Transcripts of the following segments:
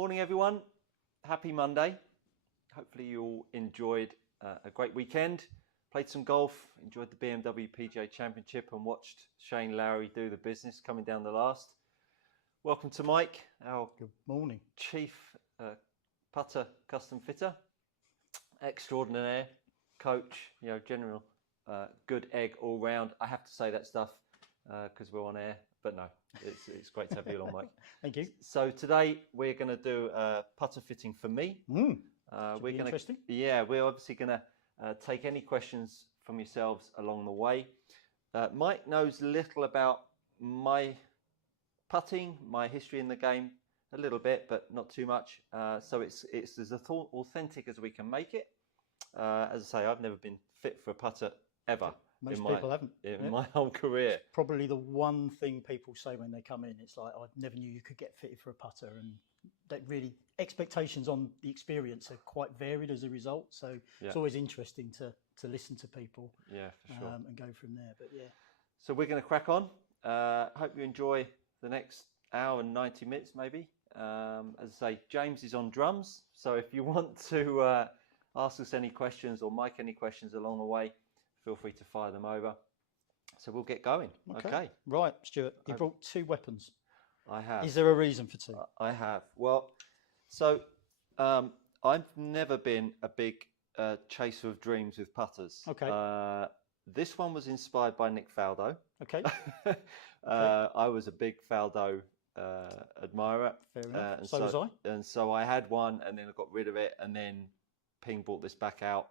Morning everyone, happy Monday. Hopefully you all enjoyed a great weekend, played some golf, enjoyed the BMW PGA Championship and watched Shane Lowry do the business coming down the last. Welcome to Mike, our Good morning. Chief Putter Custom Fitter, extraordinaire, coach, general good egg all round. I have to say that stuff because we're on air, but no, it's great to have you along, Mike. Thank you. So today we're going to do putter fitting for me. Should be interesting. Yeah, we're obviously going to take any questions from yourselves along the way. Mike knows little about my putting, my history in the game, a little bit, but not too much. So it's as authentic as we can make it. As I say, I've never been fit for a putter ever. Most people haven't. In my whole career. Probably the one thing people say when they come in, it's like, I never knew you could get fitted for a putter. And that really, expectations on the experience are quite varied as a result. So it's always interesting to listen to people. Yeah, for sure. And go from there. But yeah. So we're going to crack on. Hope you enjoy the next hour and 90 minutes maybe. As I say, James is on drums. So if you want to ask us any questions or Mike any questions along the way, feel free to fire them over. So we'll get going. Okay. Right, Stuart, you brought two weapons. I have. Is there a reason for two? I have. Well, so I've never been a big chaser of dreams with putters. Okay. This one was inspired by Nick Faldo. Okay. I was a big Faldo admirer. Fair enough. And so was I. And so I had one and then I got rid of it and then Ping brought this back out.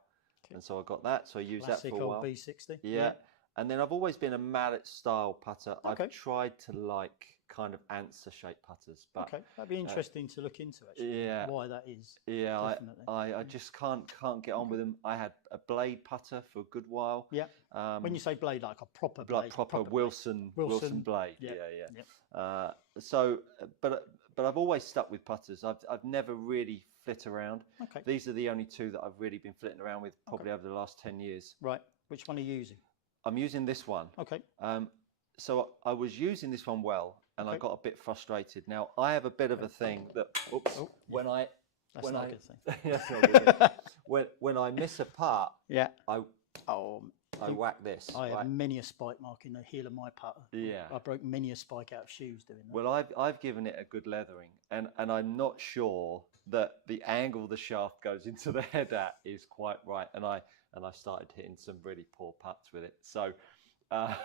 Okay. And so I got that. So I used Classic that for a while. B60. Yeah. And then I've always been a mallet style putter. Okay. I've tried to like kind of answer shaped putters. But okay, that'd be interesting to look into actually. Yeah. Why that is. Yeah, I just can't get on with them. I had a blade putter for a good while. Yeah. When you say blade, like a proper blade. Like proper Wilson blade. Yeah. So, but I've always stuck with putters. I've never really flit around. Okay. These are the only two that I've really been flitting around with probably over the last 10 years. Right. Which one are you using? I'm using this one. Okay. So I was using this one well, and I got a bit frustrated. Now I have a bit of a thing that when I that's not a good thing. That's not a good thing. When I miss a putt, I whack this. I have many a spike mark in the heel of my putter. Yeah. I broke many a spike out of shoes doing that. Well, I've given it a good leathering, and I'm not sure that the angle the shaft goes into the head at is quite right, and I started hitting some really poor putts with it. So I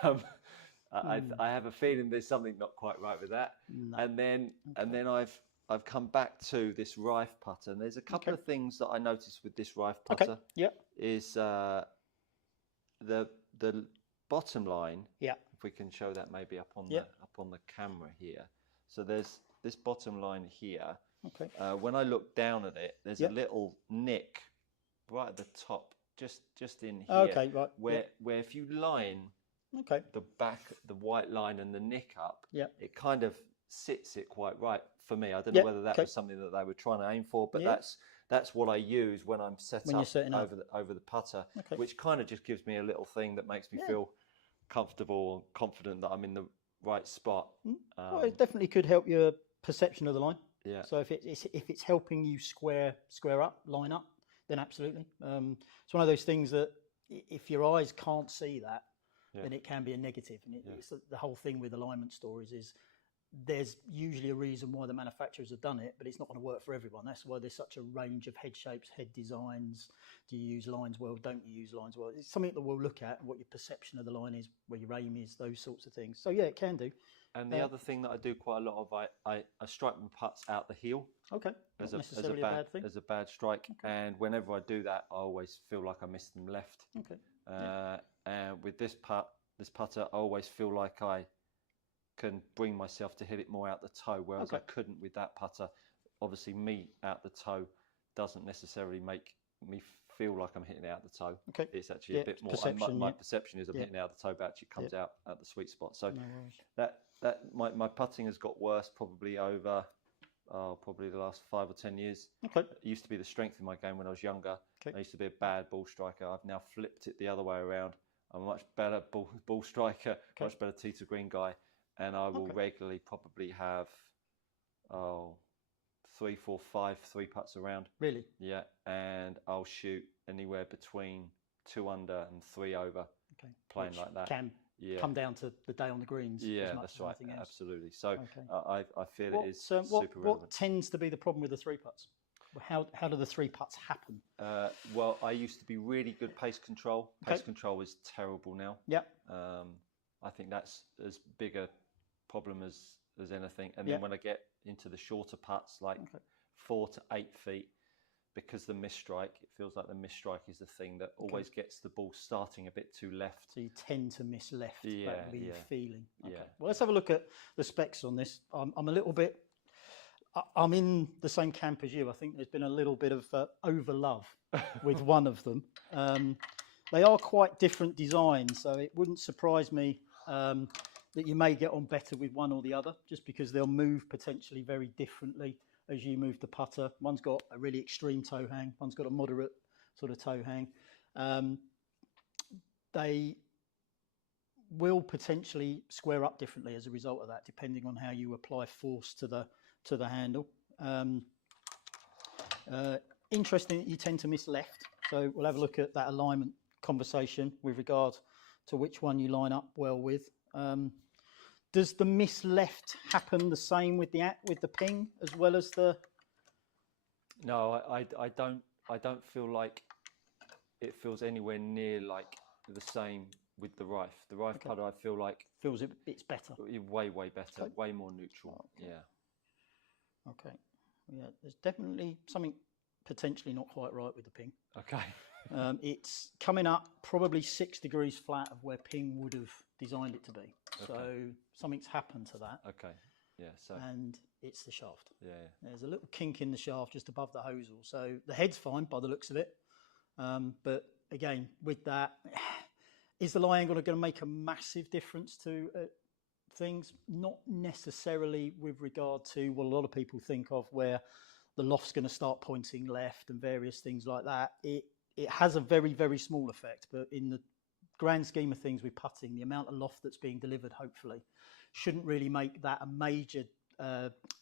have a feeling there's something not quite right with that. No. And then I've come back to this Rife putter, and there's a couple of things that I noticed with this Rife putter. Okay. Yeah. Is the bottom line. Yeah. If we can show that maybe up on the camera here. So there's this bottom line here. Okay. When I look down at it, there's a little nick right at the top, just in here. Okay, right. Where if you line the back, the white line and the nick up, it kind of sits it quite right for me. I don't know whether that was something that they were trying to aim for, but that's what I use when I'm over the putter, which kind of just gives me a little thing that makes me feel comfortable and confident that I'm in the right spot. Well, it definitely could help your perception of the line. Yeah. So if it's helping you square up, line up, then absolutely. It's one of those things that if your eyes can't see that, then it can be a negative. And it's the whole thing with alignment stories is there's usually a reason why the manufacturers have done it, but it's not going to work for everyone. That's why there's such a range of head shapes, head designs. Do you use lines well? Don't you use lines well? It's something that we'll look at, what your perception of the line is, where your aim is, those sorts of things. So yeah, it can do. And the other thing that I do quite a lot of, I strike my putts out the heel. Okay. Not necessarily a bad thing. As a bad strike. Okay. And whenever I do that, I always feel like I miss them left. Okay. And with this putter, I always feel like I can bring myself to hit it more out the toe, whereas I couldn't with that putter. Obviously, me out the toe doesn't necessarily make me feel like I'm hitting it out the toe. Okay. It's actually a bit more. My perception is I'm hitting it out the toe, but actually comes out at the sweet spot. So my putting has got worse probably over probably the last 5 or 10 years. Okay. It used to be the strength of my game when I was younger. Okay. I used to be a bad ball striker. I've now flipped it the other way around. I'm a much better ball striker, much better tee to green guy. And I will regularly probably have 3, 4, 5 3-putts around. Really? Yeah, and I'll shoot anywhere between 2 under and 3 over. Okay. Playing Which like that. Can come down to the day on the greens. Yeah, as much that's as right. anything else. Absolutely. So Okay. I feel it is what, super relevant. What tends to be the problem with the 3-putts? How do the 3-putts happen? Well, I used to be really good pace control. Pace control is terrible now. Yeah. I think that's as big a problem as anything. And then when I get into the shorter putts, like 4 to 8 feet, because the misstrike, it feels like the misstrike is the thing that always gets the ball starting a bit too left. So you tend to miss left. Yeah, that would be your feeling. Okay. Yeah. Well, let's have a look at the specs on this. I'm a little bit. I'm in the same camp as you. I think there's been a little bit of overlove with one of them. They are quite different designs, so it wouldn't surprise me that you may get on better with one or the other, just because they'll move potentially very differently as you move the putter. One's got a really extreme toe hang, one's got a moderate sort of toe hang. They will potentially square up differently as a result of that, depending on how you apply force to the handle. Interesting that you tend to miss left, so we'll have a look at that alignment conversation with regard to which one you line up well with. Does the miss left happen the same with the ping as well as the? No, I don't feel like it feels anywhere near like the same with the Rife. The Rife putter, I feel like feels it's better. Way better, way more neutral. Okay. Yeah. Okay. Yeah, there's definitely something potentially not quite right with the ping. Okay. It's coming up probably 6 degrees flat of where ping would have designed it to be. Okay. So something's happened to that. Okay. Yeah. So. And it's the shaft. Yeah. There's a little kink in the shaft just above the hosel. So the head's fine by the looks of it. But again, with that, is the lie angle going to make a massive difference to things? Not necessarily with regard to what a lot of people think of, where the loft's going to start pointing left and various things like that. It has a very, very small effect, but in the grand scheme of things with putting, the amount of loft that's being delivered, hopefully, shouldn't really make that a major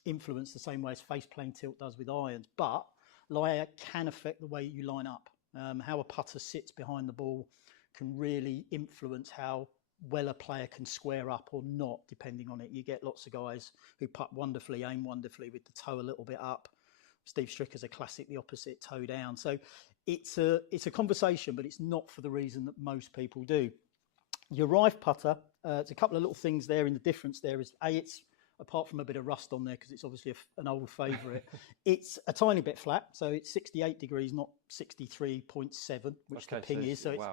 influence the same way as face plane tilt does with irons. But lie can affect the way you line up. How a putter sits behind the ball can really influence how well a player can square up or not, depending on it. You get lots of guys who putt wonderfully, aim wonderfully with the toe a little bit up. Steve Stricker's a classic, the opposite, toe down. So it's a conversation, but it's not for the reason that most people do. Your Rife putter, there's a couple of little things there in the difference there. Is it's, apart from a bit of rust on there, because it's obviously an old favourite, it's a tiny bit flat. So it's 68 degrees, not 63.7, which the ping is. So it's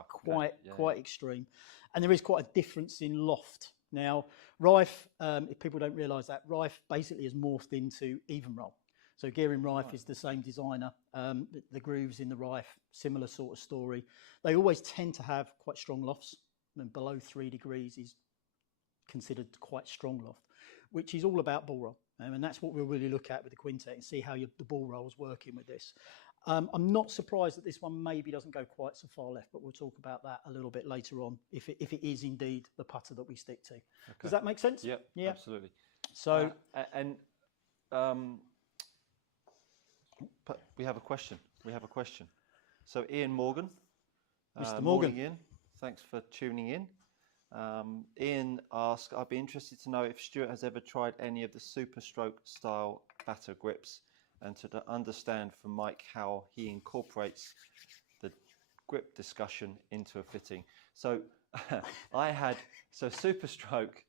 quite extreme. And there is quite a difference in loft. Now, Rife, if people don't realise that, Rife basically has morphed into even roll. So Gearing Rife is the same designer. The grooves in the Rife, similar sort of story. They always tend to have quite strong lofts, and below 3 degrees is considered quite strong loft, which is all about ball roll. And that's what we'll really look at with the Quintet and see how the ball roll's working with this. I'm not surprised that this one maybe doesn't go quite so far left, but we'll talk about that a little bit later on, if it is indeed the putter that we stick to. Okay. Does that make sense? Yep, yeah, absolutely. So, but we have a question. So Ian Morgan. Mr. Morgan. Morning, Ian. Thanks for tuning in. Ian asks, I'd be interested to know if Stuart has ever tried any of the Super Stroke style batter grips, and to understand from Mike how he incorporates the grip discussion into a fitting. So Super Stroke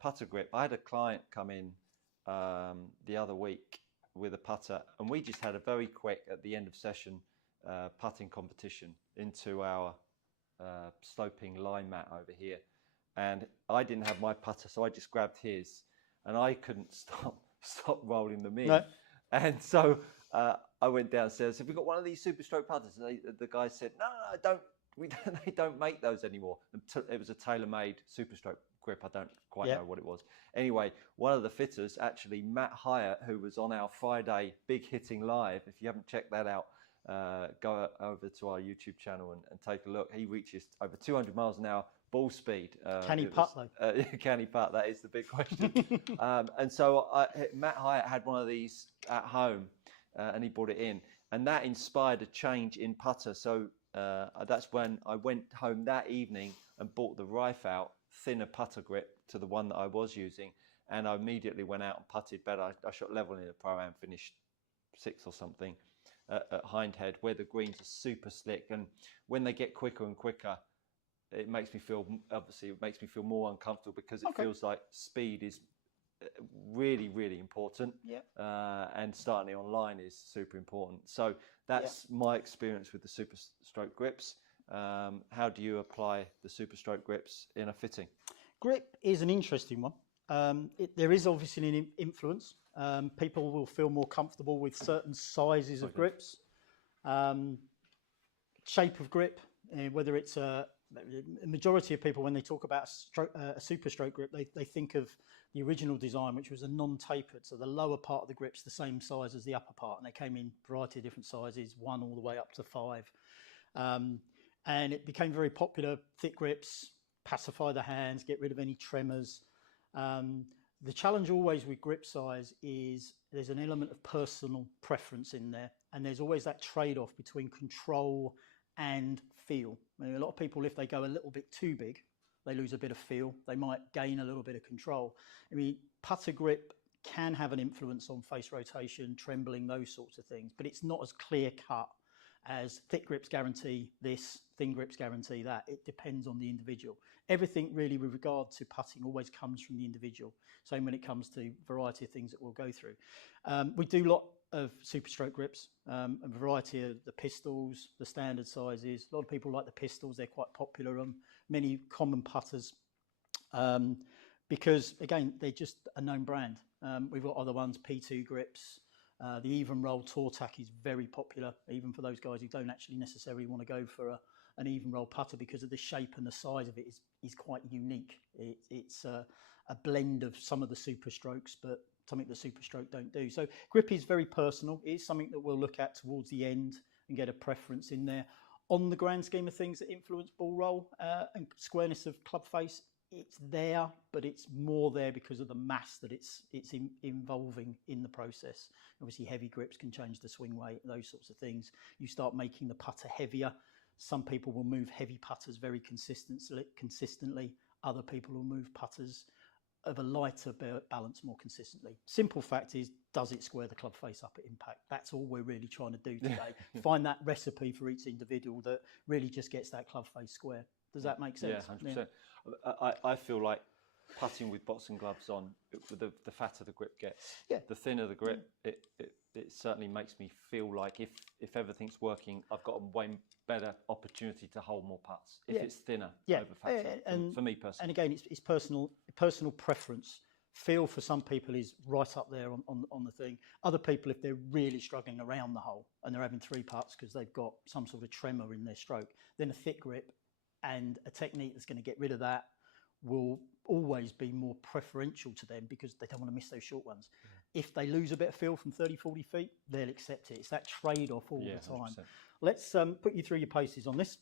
putter grip. I had a client come in the other week with a putter, and we just had a very quick, at the end of session, putting competition into our sloping line mat over here. And I didn't have my putter, so I just grabbed his, and I couldn't stop rolling them in. No. And so I went downstairs. Have we got one of these Super Stroke putters? And the guy said, no, don't. They don't make those anymore. It was a tailor-made Super Stroke grip. I don't quite know what it was. Anyway, one of the fitters, actually Matt Hyatt, who was on our Friday Big Hitting Live, if you haven't checked that out, go over to our YouTube channel and take a look. He reaches over 200 miles an hour ball speed. Can he putt though? Can he putt? That is the big question. And so Matt Hyatt had one of these at home, and he brought it in, and that inspired a change in putter. So that's when I went home that evening and bought the Rife out thinner putter grip to the one that I was using, and I immediately went out and putted better. I shot level in the Pro-Am, finished 6th or something at Hindhead, where the greens are super slick, and when they get quicker and quicker, it makes me feel more uncomfortable, because it feels like speed is really, really important. And starting it online is super important. So that's my experience with the Super Stroke grips. How do you apply the Super Stroke grips in a fitting? Grip is an interesting one. There is obviously an influence. People will feel more comfortable with certain sizes of grips. Shape of grip, whether it's a majority of people, when they talk about a Super Stroke grip, they think of the original design, which was a non-tapered, so the lower part of the grip's the same size as the upper part, and they came in a variety of different sizes, 1 all the way up to 5. And it became very popular. Thick grips, pacify the hands, get rid of any tremors. The challenge always with grip size is there's an element of personal preference in there, and there's always that trade-off between control and feel. I mean, a lot of people, if they go a little bit too big, they lose a bit of feel. They might gain a little bit of control. I mean, putter grip can have an influence on face rotation, trembling, those sorts of things, but it's not as clear cut as thick grips guarantee this, thin grips guarantee that. It depends on the individual. Everything really with regard to putting always comes from the individual. Same when it comes to variety of things that we'll go through. We do a lot of Super Stroke grips, a variety of the pistols, the standard sizes. A lot of people like the pistols. They're quite popular on many common putters because, again, they're just a known brand. We've got other ones, P2 grips. The even roll tour tack is very popular, even for those guys who don't actually necessarily want to go for an even roll putter, because of the shape and the size of it is quite unique. It's a blend of some of the Super Strokes, but something the Super Stroke don't do. So grip is very personal. It is something that we'll look at towards the end and get a preference in there. On the grand scheme of things that influence ball roll and squareness of club face, it's there, but it's more there because of the mass that it's involving in the process. Obviously, heavy grips can change the swing weight, those sorts of things. You start making the putter heavier. Some people will move heavy putters very consistently. Other people will move putters of a lighter balance more consistently. Simple fact is, does it square the club face up at impact? That's all we're really trying to do today. Find that recipe for each individual that really just gets that club face square. Does that make sense? Yeah, 100%. Yeah. I feel like putting with boxing gloves on, the fatter the grip gets, the thinner the grip, it certainly makes me feel like if everything's working, I've got a way better opportunity to hold more putts if it's thinner over fatter, for me personally. And again, it's personal preference. Feel for some people is right up there on the thing. Other people, if they're really struggling around the hole and they're having 3 putts because they've got some sort of tremor in their stroke, then a thick grip and a technique that's going to get rid of that will always be more preferential to them, because they don't want to miss those short ones. If they lose a bit of feel from 30, 40 feet, they'll accept it. It's that trade-off all the time. 100%. Let's put you through your paces on this.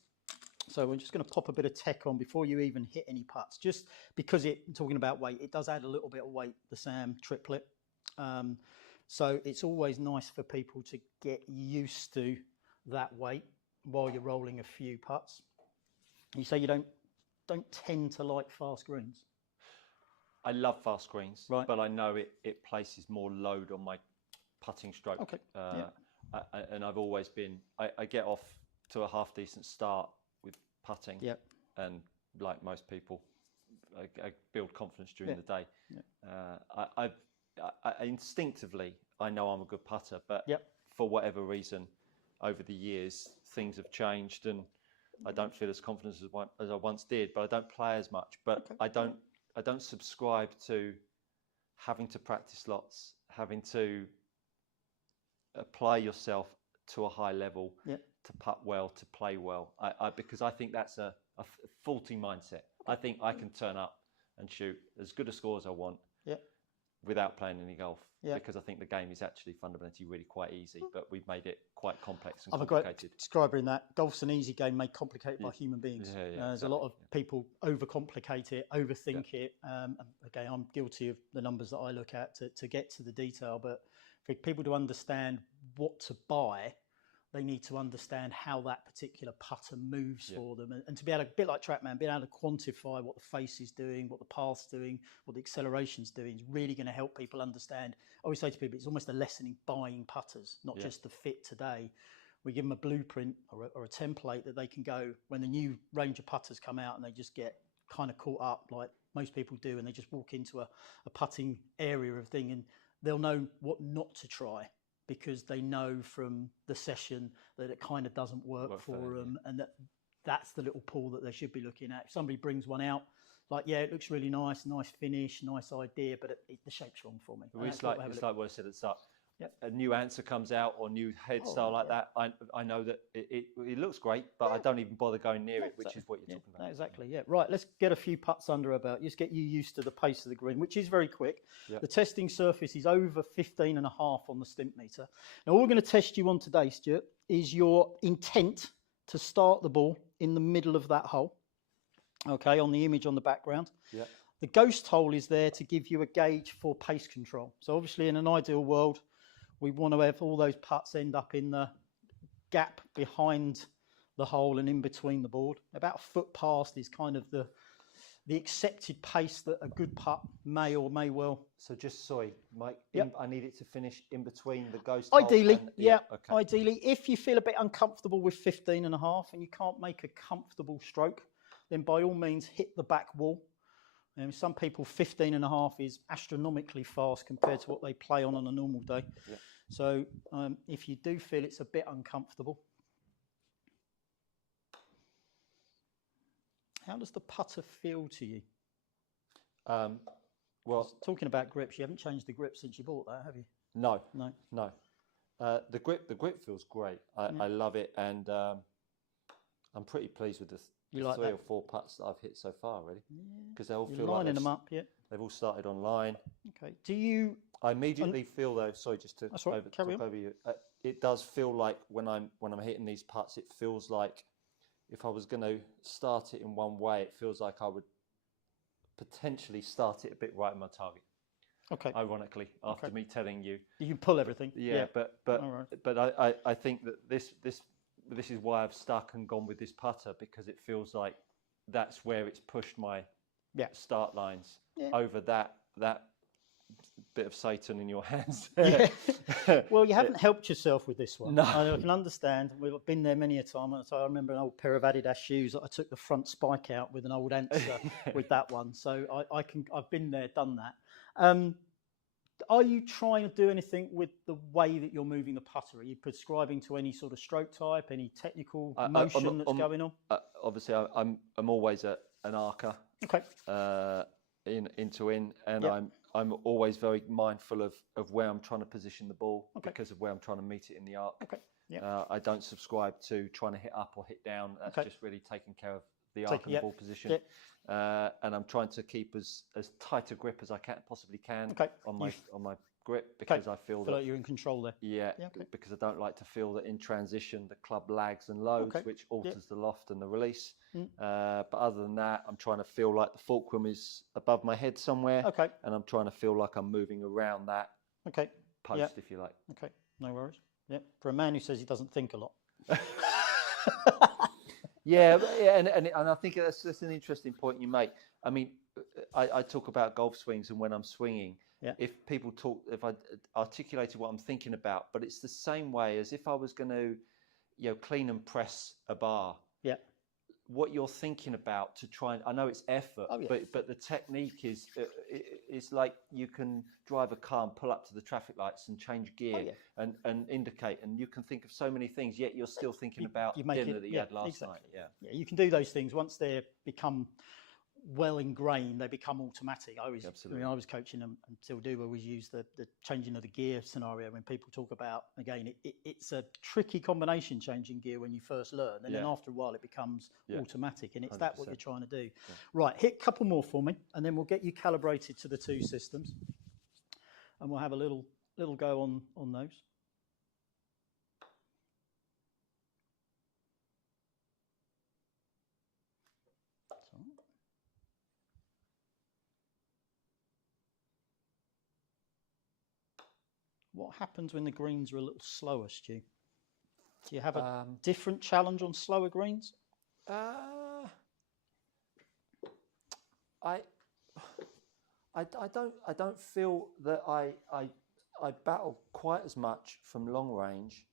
So we're just going to pop a bit of tech on before you even hit any putts, just because talking about weight, it does add a little bit of weight, the Sam triplet. So it's always nice for people to get used to that weight while you're rolling a few putts. You say you don't tend to like fast greens. I love fast greens, right, but I know it places more load on my putting stroke. Okay. And I've always been, I get off to a half decent start with putting, and like most people, I build confidence during the day. I instinctivly, I know I'm a good putter, but for whatever reason, over the years, things have changed, and I don't feel as confident as I once did, but I don't play as much. But I don't subscribe to having to practice lots, having to apply yourself to a high level to putt well, to play well. Because I think that's a faulty mindset. I think I can turn up and shoot as good a score as I want. without playing any golf, Yeah. because I think the game is actually fundamentally really quite easy, but we've made it quite complex and I'm a complicated. great describer in that. Golf's an easy game made complicated by human beings. There's exactly. a lot of people overcomplicate it, overthink it. Again, I'm guilty of the numbers that I look at to get to the detail, but for people to understand what to buy, they need to understand how that particular putter moves for them, and to be able to, a bit like TrackMan, being able to quantify what the face is doing, what the path's doing, what the acceleration's doing, is really going to help people understand. I always say to people, it's almost a lesson in buying putters, not just the fit today. We give them a blueprint or a template that they can go when the new range of putters come out, and they just get kind of caught up like most people do, and they just walk into a putting area of thing, and they'll know what not to try, because they know from the session that it kind of doesn't work for them, and that's the little pool that they should be looking at. If somebody brings one out, like, it looks really nice finish, nice idea, but the shape's wrong for me. It's like what I said at the start. A new answer comes out or new head style that, I know that it looks great, but I don't even bother going near it, which is what you're talking about. Exactly, Right, let's get a few putts under our belt. Just get you used to the pace of the green, which is very quick. The testing surface is over 15.5 on the stimp meter. Now, all we're going to test you on today, Stuart, is your intent to start the ball in the middle of that hole, okay, on the image on the background. The ghost hole is there to give you a gauge for pace control. So obviously, in an ideal world, we want to have all those putts end up in the gap behind the hole and in between the board. About a foot past is kind of the accepted pace that a good putt may or may well. So just, sorry, Mike, I need it to finish in between the ghost ideally, hole and, ideally. If you feel a bit uncomfortable with 15.5 and you can't make a comfortable stroke, then by all means hit the back wall. Some people, 15.5 is astronomically fast compared to what they play on a normal day. So if you do feel it's a bit uncomfortable, how does the putter feel to you? Well, talking about grips, you haven't changed the grip since you bought that, have you? No. The grip feels great. I love it, and I'm pretty pleased with the 3 or 4 putts that I've hit so far, really, because they all feel like lining them up. They've all started on line. Okay. Do you? I immediately feel, though. Sorry, just to talk over you. It does feel like when I'm hitting these putts, it feels like if I was going to start it in one way, it feels like I would potentially start it a bit right in my target. Okay. Ironically, after me telling you, you can pull everything. But I think that this is why I've stuck and gone with this putter, because it feels like that's where it's pushed my start lines over that bit of Satan in your hands. Well, you haven't helped yourself with this one. No. I can understand. We've been there many a time. So I remember an old pair of Adidas shoes that I took the front spike out with an old answer with that one. So I've been there, done that. Are you trying to do anything with the way that you're moving the putter? Are you prescribing to any sort of stroke type, any technical motion that's going on? Obviously, I'm always an arcer. Okay. In, and I'm always very mindful of where I'm trying to position the ball, because of where I'm trying to meet it in the arc. Okay. Yeah. I don't subscribe to trying to hit up or hit down. That's just really taking care of the arc and the ball position. And I'm trying to keep as tight a grip as I possibly can on my grip, because I feel like you're in control there. Because I don't like to feel that in transition the club lags and loads, which alters the loft and the release. But other than that, I'm trying to feel like the fulcrum is above my head somewhere, and I'm trying to feel like I'm moving around that post, if you like. Okay, no worries. For a man who says he doesn't think a lot. And I think that's an interesting point you make. I mean, I talk about golf swings and when I'm swinging. If I articulated what I'm thinking about, but it's the same way as if I was going to, clean and press a bar. What you're thinking about to try and, I know it's effort, but the technique is like you can drive a car and pull up to the traffic lights and change gear and indicate, and you can think of so many things, yet you're still thinking about dinner that you had last night. You can do those things once they become well ingrained, they become automatic. I was coaching them and still do, always use the changing of the gear scenario when people talk about, again, it's a tricky combination, changing gear when you first learn, and then after a while it becomes automatic, and it's 100%. That what you're trying to do. Right, hit a couple more for me and then we'll get you calibrated to the 2 systems. and we'll have a little go on those. What happens when the greens are a little slower, Stu? Do you have a different challenge on slower greens? I don't feel that I battle quite as much from long range,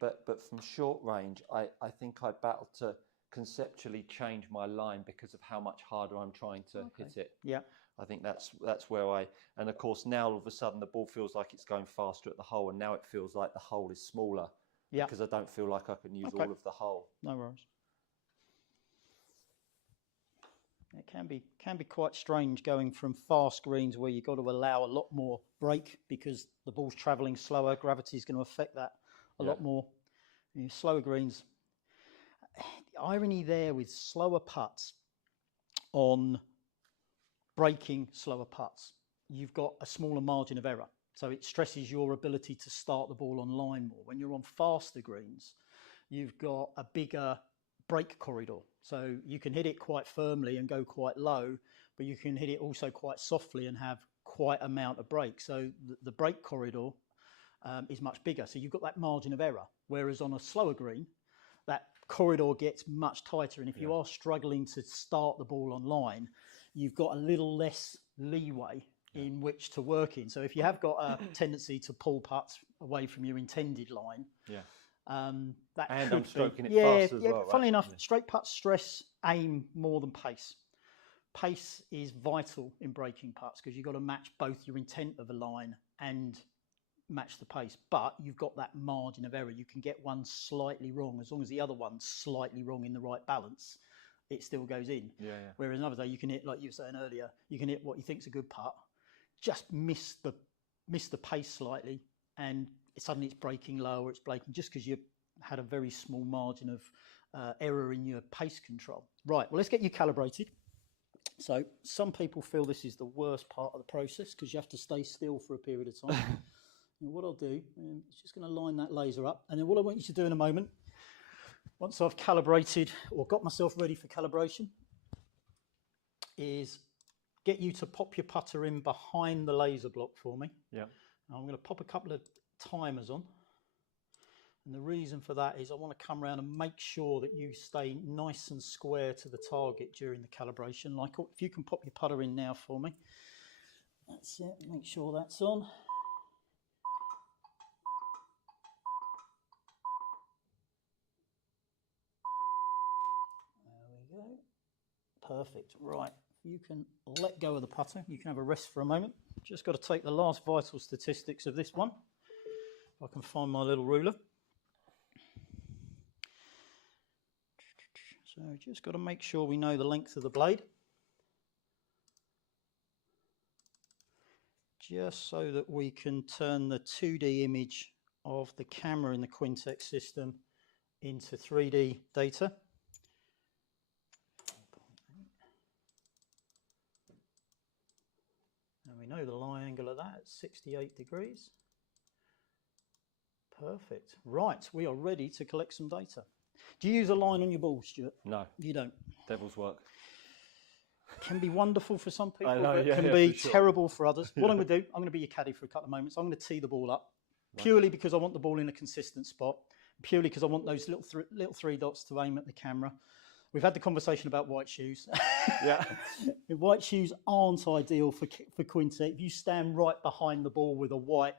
but from short range, I think I battle to conceptually change my line because of how much harder I'm trying to hit it. Yeah. I think that's where and of course now all of a sudden the ball feels like it's going faster at the hole, and now it feels like the hole is smaller because I don't feel like I can use all of the hole. No worries. It can be quite strange going from fast greens where you've got to allow a lot more break because the ball's travelling slower. Gravity is going to affect that a lot more. Slower greens. The irony there with slower putts on breaking slower putts, you've got a smaller margin of error. So it stresses your ability to start the ball on line more. When you're on faster greens, you've got a bigger break corridor. So you can hit it quite firmly and go quite low, but you can hit it also quite softly and have quite amount of break. So the break corridor is much bigger. So you've got that margin of error. Whereas on a slower green, that corridor gets much tighter. And if you are struggling to start the ball on line, you've got a little less leeway in which to work in. So if you have got a tendency to pull putts away from your intended line, that and could I'm stroking be, it fast as well. Funnily enough, straight putts stress aim more than pace. Pace is vital in breaking putts because you've got to match both your intent of a line and match the pace. But you've got that margin of error. You can get one slightly wrong. As long as the other one's slightly wrong in the right balance, it still goes in. Whereas another day you can hit, like you were saying earlier, you can hit what you think's a good putt, just miss the pace slightly, and suddenly it's breaking lower, it's breaking just because you had a very small margin of error in your pace control. Right, well, let's get you calibrated. So some people feel this is the worst part of the process because you have to stay still for a period of time. And what I'll do is just going to line that laser up, and then what I want you to do in a moment, once I've calibrated or got myself ready for calibration, is get you to pop your putter in behind the laser block for me. I'm going to pop a couple of timers on. And the reason for that is I want to come around and make sure that you stay nice and square to the target during the calibration. Like if you can pop your putter in now for me. That's it. Make sure that's on. There we go. Perfect. Right. You can let go of the putter. You can have a rest for a moment. Just got to take the last vital statistics of this one. If I can find my little ruler. So just got to make sure we know the length of the blade. Just so that we can turn the 2D image of the camera in the Quintex system into 3D data. And we know the lie angle of that at 68 degrees. Perfect. Right, we are ready to collect some data. Do you use a line on your ball, Stuart? No. You don't? Devil's work. Can be wonderful for some people, I know, but can be terrible for others. What I'm going to do, I'm going to be your caddy for a couple of moments. I'm going to tee the ball up, purely because I want the ball in a consistent spot, purely because I want those little three dots to aim at the camera. We've had the conversation about white shoes. White shoes aren't ideal for Quintet. If you stand right behind the ball with a white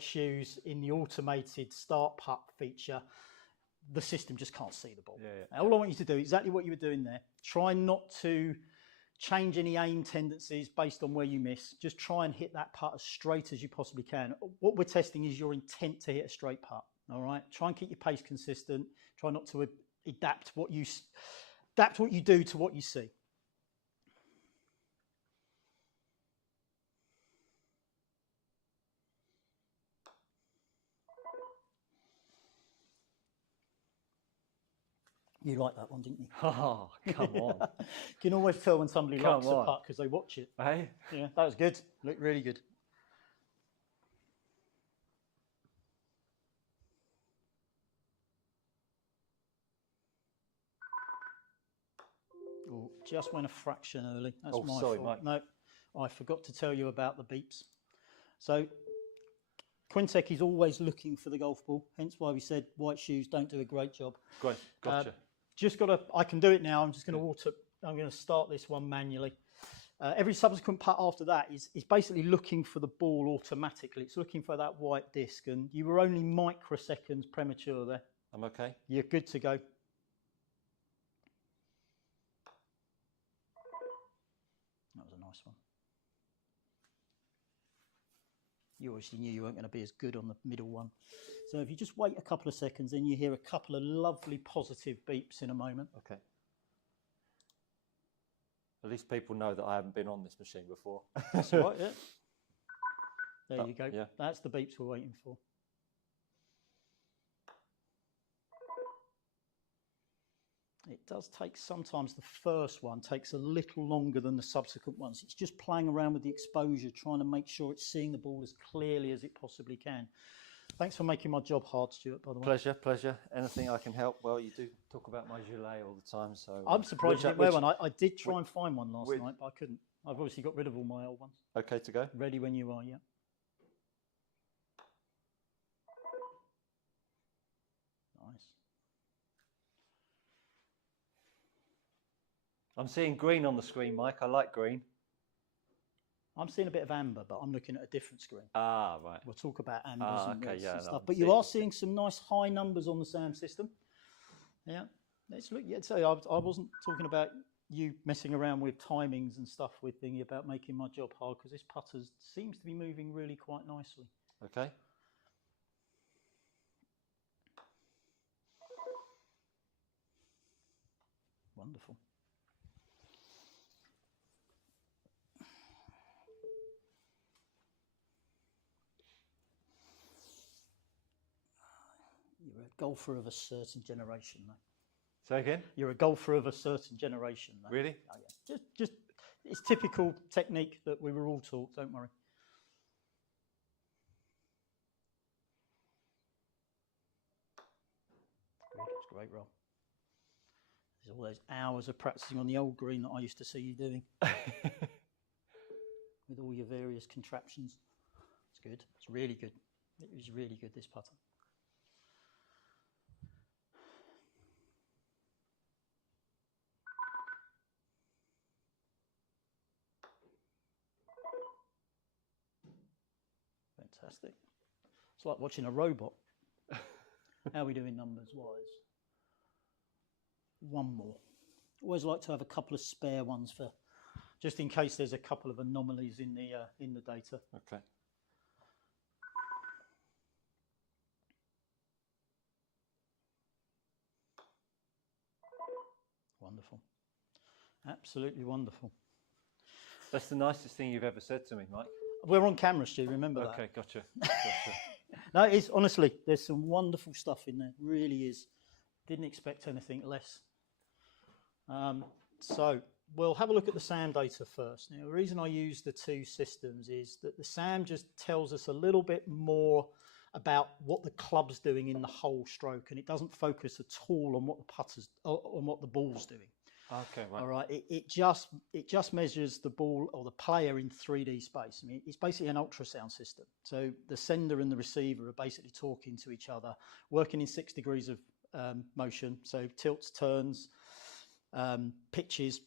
shoes in the automated start putt feature, the system just can't see the ball. All I want you to do, exactly what you were doing there, try not to change any aim tendencies based on where you miss. Just try and hit that putt as straight as you possibly can. What we're testing is your intent to hit a straight putt. All right, try and keep your pace consistent. Try not to adapt what you do to what you see. You liked that one, didn't you? Oh, come on. You can always tell when somebody likes a putt because they watch it. Hey? Yeah, that was good. Looked really good. just went a fraction early. That's Oh, my sorry, fault. Mike. No, I forgot to tell you about the beeps. So Quintec is always looking for the golf ball, hence why we said white shoes don't do a great job. Great, gotcha. Just got to, I can do it now. I'm just going to I'm going to start this one manually. Every subsequent putt after that is basically looking for the ball automatically. It's looking for that white disc, and you were only microseconds premature there. I'm okay. You're good to go. That was a nice one. You obviously knew you weren't going to be as good on the middle one. So if you just wait a couple of seconds, then you hear a couple of lovely positive beeps in a moment. Okay. At least people know that I haven't been on this machine before. That's all right, yeah. There you go. Yeah. That's the beeps we're waiting for. It does take, sometimes the first one takes a little longer than the subsequent ones. It's just playing around with the exposure, trying to make sure it's seeing the ball as clearly as it possibly can. Thanks for making my job hard, Stuart, by the way. Pleasure, pleasure. Anything I can help? Well, you do talk about my gilet all the time, so... I'm surprised you didn't wear one. I did try and find one last night, but I couldn't. I've obviously got rid of all my old ones. Okay to go? Ready when you are, yeah. Nice. I'm seeing green on the screen, Mike. I like green. I'm seeing a bit of amber, but I'm looking at a different screen. Ah, right. We'll talk about ambers and reds and stuff. But you are seeing some nice high numbers on the SAM system. Yeah. Let's look. Yeah, so I wasn't talking about you messing around with timings and stuff with thingy about making my job hard, because this putter seems to be moving really quite nicely. Okay. Wonderful. You're a golfer of a certain generation, though. Say again? You're a golfer of a certain generation, though. Really? Oh, yeah. Just, it's typical technique that we were all taught. Don't worry. Good. It's a great roll. There's all those hours of practicing on the old green that I used to see you doing with all your various contraptions. It's good. It's really good. It was really good, this putter. Fantastic. It's like watching a robot. How are we doing numbers-wise? One more. Always like to have a couple of spare ones for, just in case there's a couple of anomalies in the data. Okay. Wonderful. Absolutely wonderful. That's the nicest thing you've ever said to me, Mike. We're on camera, Stu, remember that. Okay, gotcha. No, it's honestly, there's some wonderful stuff in there. Really is. Didn't expect anything less. So we'll have a look at the SAM data first. Now, the reason I use the two systems is that the SAM just tells us a little bit more about what the club's doing in the whole stroke, and it doesn't focus at all on what the putters, on what the ball's doing. Okay, right. All right. It just measures the ball or the player in 3D space. I mean, it's basically an ultrasound system. So the sender and the receiver are basically talking to each other, working in 6 degrees of motion. So tilts, turns, pitches,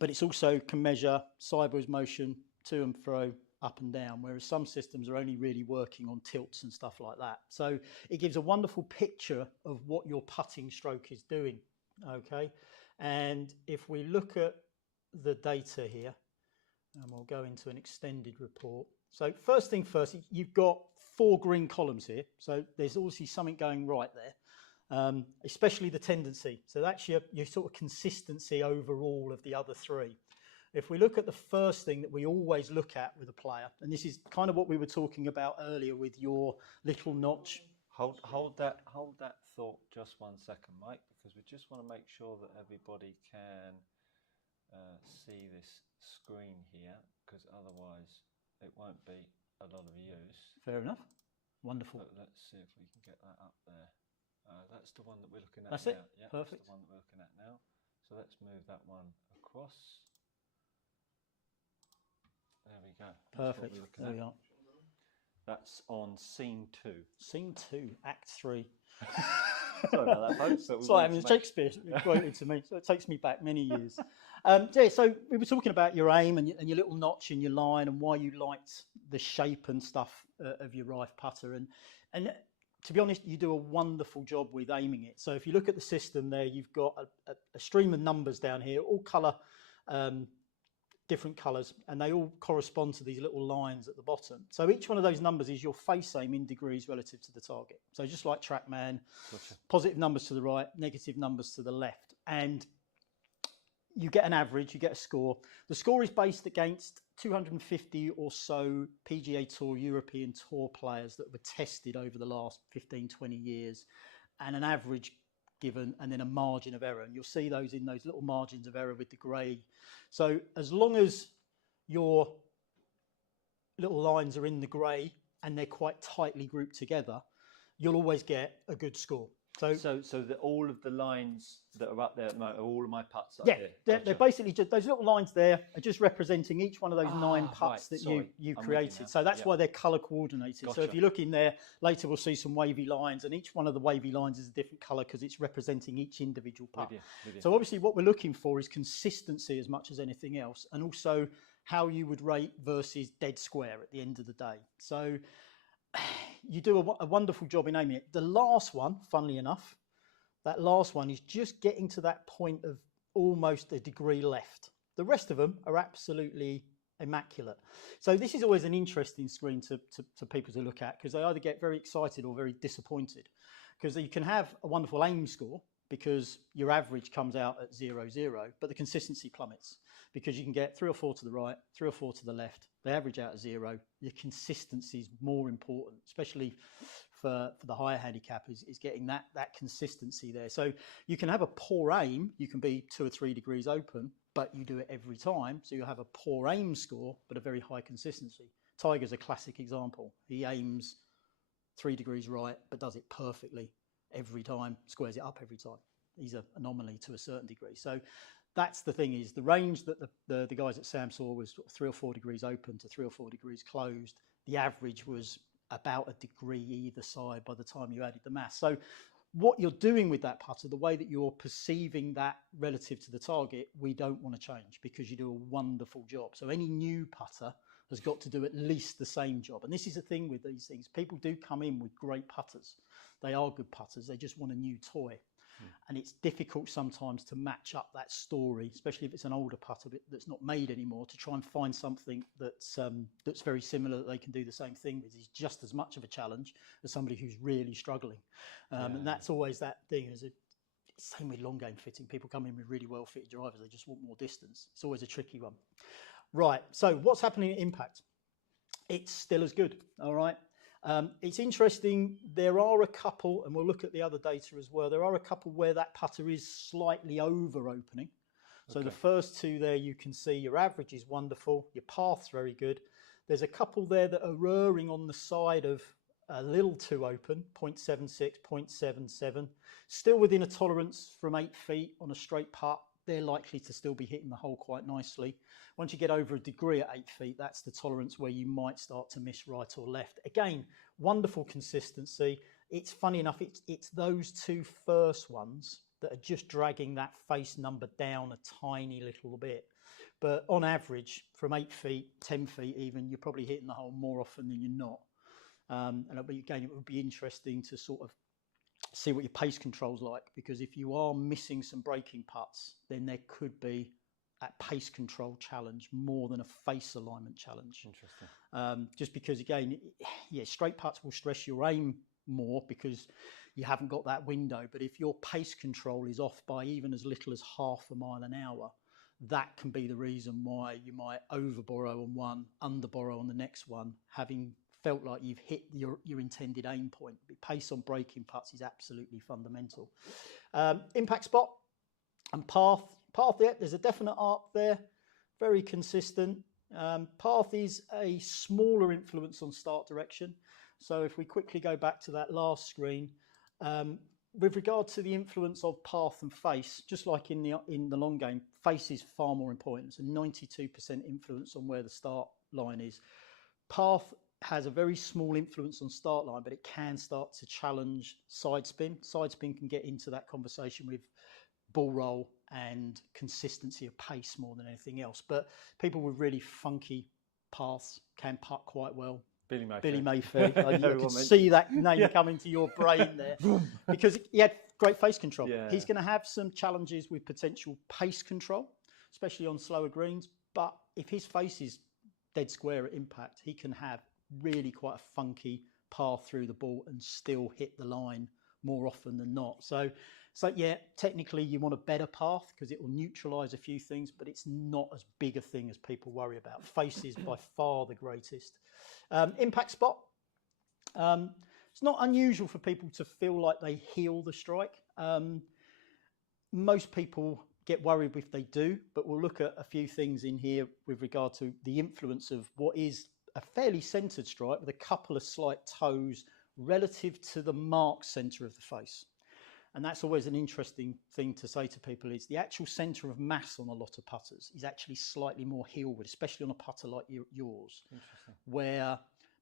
but it's also can measure sideways motion, to and fro, up and down, whereas some systems are only really working on tilts and stuff like that. So it gives a wonderful picture of what your putting stroke is doing. Okay. And if we look at the data here, and we'll go into an extended report. So first thing first, you've got 4 green columns here. So there's obviously something going right there, especially the tendency. So that's your sort of consistency overall of the other 3. If we look at the first thing that we always look at with a player, and this is kind of what we were talking about earlier with your little notch. Hold that thought just 1 second, Mike, because we just want to make sure that everybody can see this screen here, because otherwise it won't be a lot of use. Fair enough. Wonderful. But let's see if we can get that up there. That's the one that we're looking at That's now. it. Yeah, perfect. That's the one that we're looking at now. So let's move that one across. across. There we go. Perfect. There we are. That's on scene 2. Scene 2, Act 3. Sorry about that, folks. It's like having Shakespeare quoted to me, so it takes me back many years. So we were talking about your aim and your little notch in your line and why you liked the shape and stuff of your Rife putter. And to be honest, you do a wonderful job with aiming it. So if you look at the system there, you've got a stream of numbers down here, all colour, different colours, and they all correspond to these little lines at the bottom. So each one of those numbers is your face aim in degrees relative to the target. So just like TrackMan, gotcha. Positive numbers to the right, negative numbers to the left. And you get an average, you get a score. The score is based against 250 or so PGA Tour, European Tour players that were tested over the last 15, 20 years, and an average given, and then a margin of error. And you'll see those in those little margins of error with the grey. So as long as your little lines are in the grey and they're quite tightly grouped together, you'll always get a good score. So all of the lines that are up there at the moment are all of my putts up here? Yeah, they're basically just, those little lines there are just representing each one of those 9 putts that you created. So that's why they're colour coordinated. Gotcha. So if you look in there, later we'll see some wavy lines, and each one of the wavy lines is a different colour because it's representing each individual putt. With you. So obviously what we're looking for is consistency as much as anything else, and also how you would rate versus dead square at the end of the day. So you do a wonderful job in aiming it. The last one, funnily enough, that last one is just getting to that point of almost a degree left. The rest of them are absolutely immaculate. So this is always an interesting screen to people to look at, because they either get very excited or very disappointed. Because you can have a wonderful aim score because your average comes out at 0-0, but the consistency plummets because you can get 3 or 4 to the right, 3 or 4 to the left. They average out at 0. Your consistency is more important, especially for the higher handicap, is getting that consistency there. So you can have a poor aim, you can be 2 or 3 degrees open, but you do it every time. So you'll have a poor aim score, but a very high consistency. Tiger's a classic example. He aims 3 degrees right, but does it perfectly every time, squares it up every time. He's an anomaly to a certain degree. So that's the thing, is the range that the guys at Sam saw was 3 or 4 degrees open to 3 or 4 degrees closed. The average was about a degree either side by the time you added the mass. So what you're doing with that putter, the way that you're perceiving that relative to the target, we don't want to change, because you do a wonderful job. So any new putter has got to do at least the same job. And this is the thing with these things. People do come in with great putters. They are good putters. They just want a new toy. And it's difficult sometimes to match up that story, especially if it's an older putter that's not made anymore, to try and find something that's very similar that they can do the same thing with. Is just as much of a challenge as somebody who's really struggling. And that's always that thing. Same with long game fitting. People come in with really well fitted drivers. They just want more distance. It's always a tricky one. Right. So what's happening at impact? It's still as good. All right. It's interesting, there are a couple, and we'll look at the other data as well, there are a couple where that putter is slightly over opening. So the first 2 there, you can see your average is wonderful, your path's very good. There's a couple there that are erring on the side of a little too open, 0.76, 0.77, still within a tolerance from 8 feet on a straight putt. They're likely to still be hitting the hole quite nicely. Once you get over a degree at 8 feet, that's the tolerance where you might start to miss right or left. Again, wonderful consistency. It's funny enough, it's those 2 first ones that are just dragging that face number down a tiny little bit. But on average, from 8 feet, 10 feet even, you're probably hitting the hole more often than you're not. And again, it would be interesting to sort of see what your pace control's like, because if you are missing some breaking putts, then there could be a pace control challenge more than a face alignment challenge. Interesting. Just because, again, straight putts will stress your aim more because you haven't got that window. But if your pace control is off by even as little as half a mile an hour, that can be the reason why you might over borrow on one, under borrow on the next one, having felt like you've hit your intended aim point. Pace on breaking putts is absolutely fundamental. Impact spot and path. Path, there's a definite arc there, very consistent. Path is a smaller influence on start direction. So if we quickly go back to that last screen, with regard to the influence of path and face, just like in the long game, face is far more important. It's a 92% influence on where the start line is. Path has a very small influence on start line, but it can start to challenge side spin. Side spin can get into that conversation with ball roll and consistency of pace more than anything else. But people with really funky paths can putt quite well. Billy Mayfair. I could see that name come into your brain there because he had great face control. Yeah. He's going to have some challenges with potential pace control, especially on slower greens. But if his face is dead square at impact, he can have really quite a funky path through the ball and still hit the line more often than not. So yeah, technically you want a better path because it will neutralise a few things, but it's not as big a thing as people worry about. Face is by far the greatest. Impact spot. It's not unusual for people to feel like they heel the strike. Most people get worried if they do, but we'll look at a few things in here with regard to the influence of what is a fairly centred strike with a couple of slight toes relative to the mark centre of the face. And that's always an interesting thing to say to people is the actual centre of mass on a lot of putters is actually slightly more heelward, especially on a putter like yours, where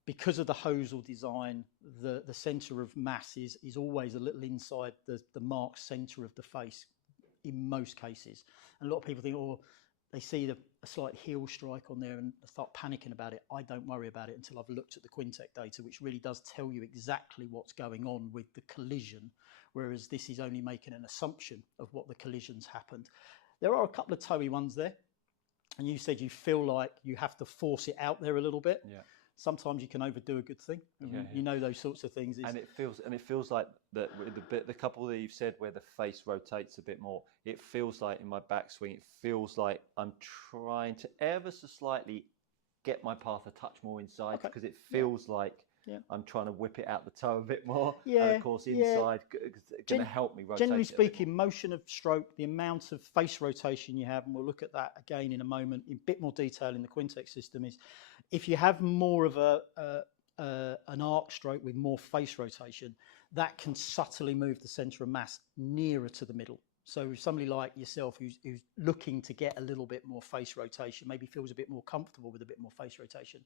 because of the hosel design, the centre of mass is always a little inside the mark centre of the face in most cases. And a lot of people think, oh, they see a slight heel strike on there and start panicking about it. I don't worry about it until I've looked at the Quintec data, which really does tell you exactly what's going on with the collision, whereas this is only making an assumption of what the collisions happened. There are a couple of toey ones there, and you said you feel like you have to force it out there a little bit. Yeah. Sometimes you can overdo a good thing. You know those sorts of things. And it feels like that with the couple that you've said where the face rotates a bit more. It feels like in my backswing, it feels like I'm trying to ever so slightly get my path a touch more inside because it feels like I'm trying to whip it out the toe a bit more. Yeah. And of course, inside going to help me rotate. Generally speaking, motion of stroke, the amount of face rotation you have, and we'll look at that again in a moment in a bit more detail in the Quintec system, is if you have more of an arc stroke with more face rotation, that can subtly move the centre of mass nearer to the middle. So if somebody like yourself who's looking to get a little bit more face rotation, maybe feels a bit more comfortable with a bit more face rotation,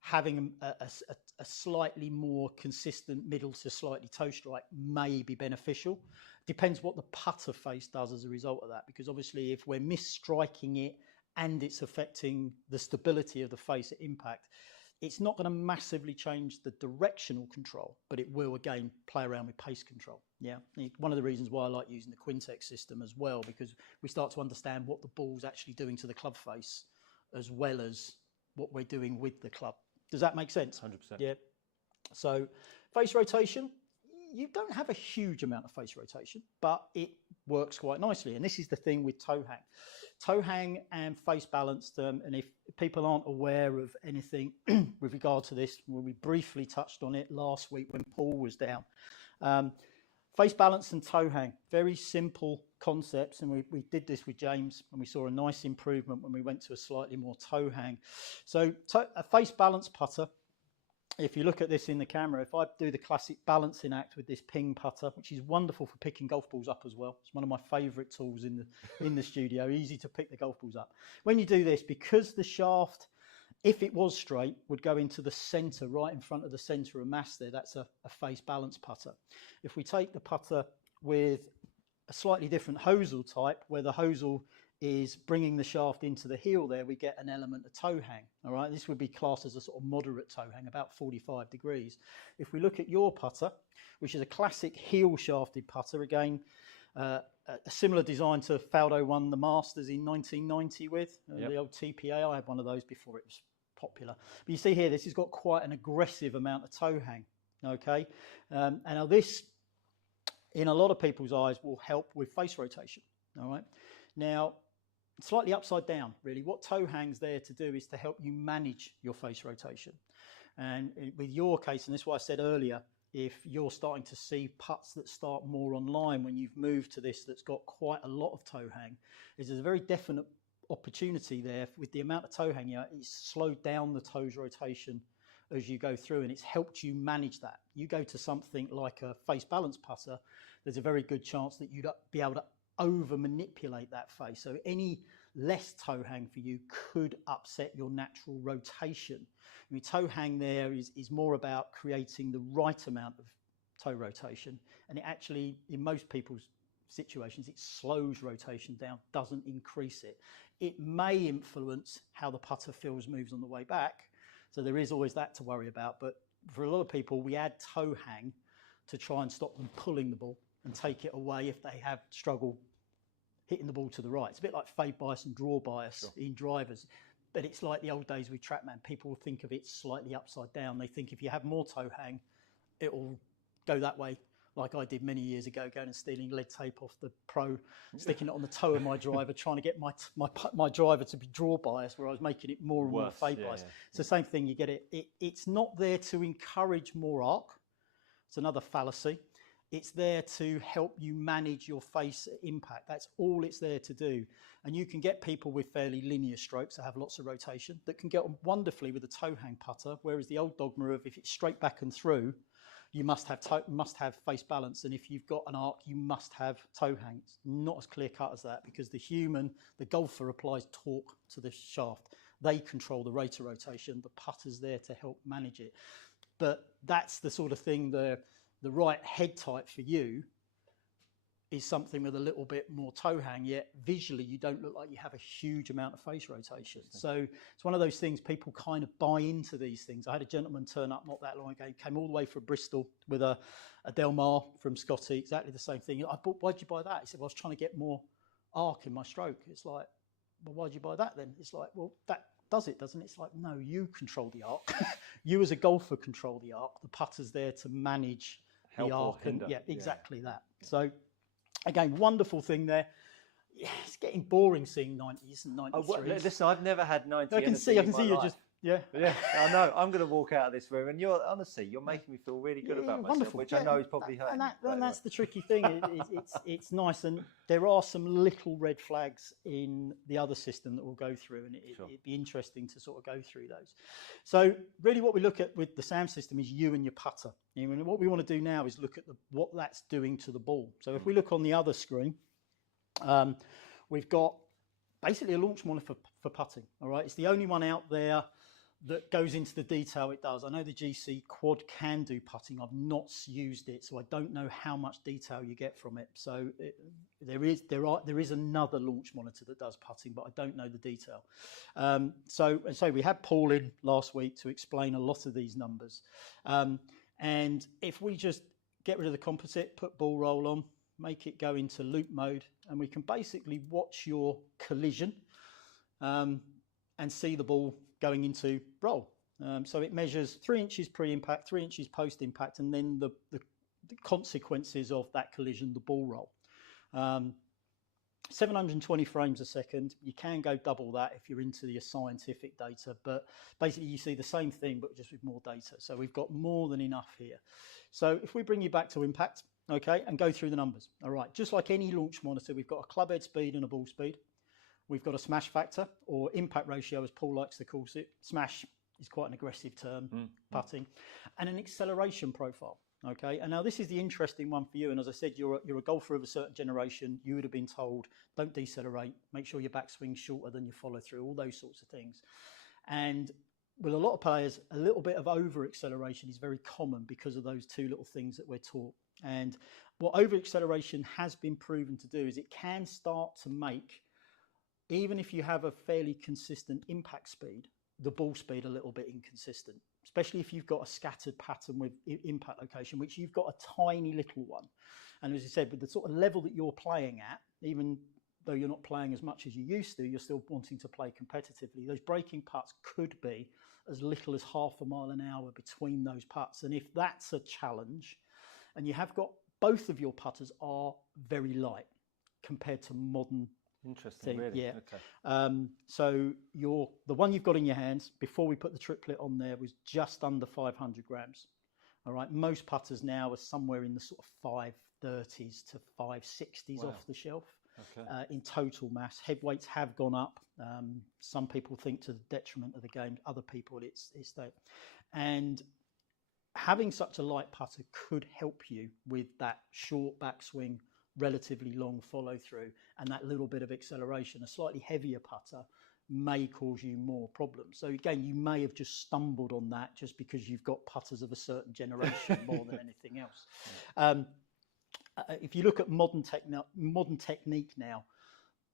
having a slightly more consistent middle to slightly toe strike may be beneficial. Depends what the putter face does as a result of that, because obviously if we're misstriking it and it's affecting the stability of the face at impact, it's not going to massively change the directional control, but it will again play around with pace control. Yeah, one of the reasons why I like using the Quintec system as well, because we start to understand what the ball's actually doing to the club face as well as what we're doing with the club. Does that make sense? 100%. Yeah. So face rotation, you don't have a huge amount of face rotation, but it works quite nicely. And this is the thing with toe hang. Toe hang and face balance, and if people aren't aware of anything with regard to this, we briefly touched on it last week when Paul was down. Face balance and toe hang, very simple concepts, and we did this with James, and we saw a nice improvement when we went to a slightly more toe hang. So a face balance putter, if you look at this in the camera, if I do the classic balancing act with this ping putter, which is wonderful for picking golf balls up as well. It's one of my favourite tools in the studio, easy to pick the golf balls up. When you do this, because the shaft, if it was straight, would go into the centre, right in front of the centre of mass there. That's a face balance putter. If we take the putter with a slightly different hosel type, where the hosel is bringing the shaft into the heel there, we get an element of toe hang. All right, this would be classed as a sort of moderate toe hang, about 45 degrees. If we look at your putter, which is a classic heel shafted putter, again, a similar design to Faldo won the Masters in 1990 with, the old TPA. I had one of those before it was popular. But you see here, this has got quite an aggressive amount of toe hang, okay? And now this, in a lot of people's eyes, will help with face rotation, all right? Now, slightly upside down, really. What toe hang's there to do is to help you manage your face rotation. And with your case, and this is what I said earlier, if you're starting to see putts that start more online when you've moved to this that's got quite a lot of toe hang, there's a very definite opportunity there with the amount of toe hang. It's slowed down the toes rotation as you go through, and it's helped you manage that. You go to something like a face balance putter, there's a very good chance that you'd be able to over manipulate that face. So any less toe hang for you could upset your natural rotation. I mean, toe hang there is more about creating the right amount of toe rotation, and it actually, in most people's situations, it slows rotation down, doesn't increase it. It may influence how the putter feels, moves on the way back, so there is always that to worry about. But for a lot of people, we add toe hang to try and stop them pulling the ball and take it away if they have struggle hitting the ball to the right. It's a bit like fade bias and draw bias in drivers, but it's like the old days with TrackMan. People think of it slightly upside down. They think if you have more toe hang, it will go that way, like I did many years ago, going and stealing lead tape off the Pro, sticking it on the toe of my driver, trying to get my driver to be draw bias, where I was making it more and more fade bias. It's the same thing. You get it. It's not there to encourage more arc. It's another fallacy. It's there to help you manage your face impact. That's all it's there to do. And you can get people with fairly linear strokes that have lots of rotation that can get on wonderfully with a toe hang putter, whereas the old dogma of if it's straight back and through, you must have face balance, and if you've got an arc, you must have toe hang. It's not as clear cut as that, because the golfer applies torque to the shaft. They control the rate of rotation. The putter's there to help manage it. But that's the sort of thing, the right head type for you is something with a little bit more toe hang, yet visually you don't look like you have a huge amount of face rotation. So it's one of those things, people kind of buy into these things. I had a gentleman turn up not that long ago, came all the way from Bristol with a Del Mar from Scotty, exactly the same thing. Why'd you buy that? He said, well, I was trying to get more arc in my stroke. It's like, well, why'd you buy that then? It's like, well, that does it, doesn't it? It's like, no, you control the arc. You as a golfer control the arc. The putter's there to manage the arc, and exactly that. So again, wonderful thing there. Yeah, it's getting boring seeing 90s and 93s. Listen, I've never had 90. I can see you just yeah. I know. I'm going to walk out of this room, and you're making me feel really good about myself, wonderful. Which I know is probably hurting. And that's the tricky thing. It's nice, and there are some little red flags in the other system that we'll go through, and it'd be interesting to sort of go through those. So really, what we look at with the SAM system is you and your putter. And what we want to do now is look at what that's doing to the ball. So if we look on the other screen, we've got basically a launch monitor for putting. All right, it's the only one out there that goes into the detail it does. I know the GC Quad can do putting. I've not used it, so I don't know how much detail you get from it. So there is another launch monitor that does putting, but I don't know the detail. So we had Paul in last week to explain a lot of these numbers. And if we just get rid of the composite, put ball roll on, make it go into loop mode, and we can basically watch your collision and see the ball going into roll. So it measures 3 inches pre-impact, 3 inches post-impact, and then the consequences of that collision, the ball roll. 720 frames a second. You can go double that if you're into the scientific data, but basically you see the same thing, but just with more data. So we've got more than enough here. So if we bring you back to impact, okay, and go through the numbers. All right, just like any launch monitor, we've got a club head speed and a ball speed. We've got a smash factor, or impact ratio, as Paul likes to call it. Smash is quite an aggressive term, putting, and an acceleration profile. Okay, and now this is the interesting one for you. And as I said, you're a golfer of a certain generation. You would have been told, don't decelerate, make sure your backswing's shorter than your follow through, all those sorts of things. And with a lot of players, a little bit of over acceleration is very common because of those two little things that we're taught. And what over acceleration has been proven to do is it can start to make, even if you have a fairly consistent impact speed, the ball speed a little bit inconsistent, especially if you've got a scattered pattern with impact location, which you've got a tiny little one. And as I said, with the sort of level that you're playing at, even though you're not playing as much as you used to, you're still wanting to play competitively. Those breaking putts could be as little as half a mile an hour between those putts. And if that's a challenge, and you have got both of your putters are very light compared to modern. Interesting, really. Yeah. Okay. So the one you've got in your hands before we put the triplet on there was just under 500 grams. All right. Most putters now are somewhere in the sort of 530s to 560s off the shelf. Okay. In total mass. Head weights have gone up. Some people think to the detriment of the game. Other people, it's that. And having such a light putter could help you with that short backswing, relatively long follow through, and that little bit of acceleration. A slightly heavier putter may cause you more problems. So again, you may have just stumbled on that just because you've got putters of a certain generation more than anything else. If you look at modern technique now,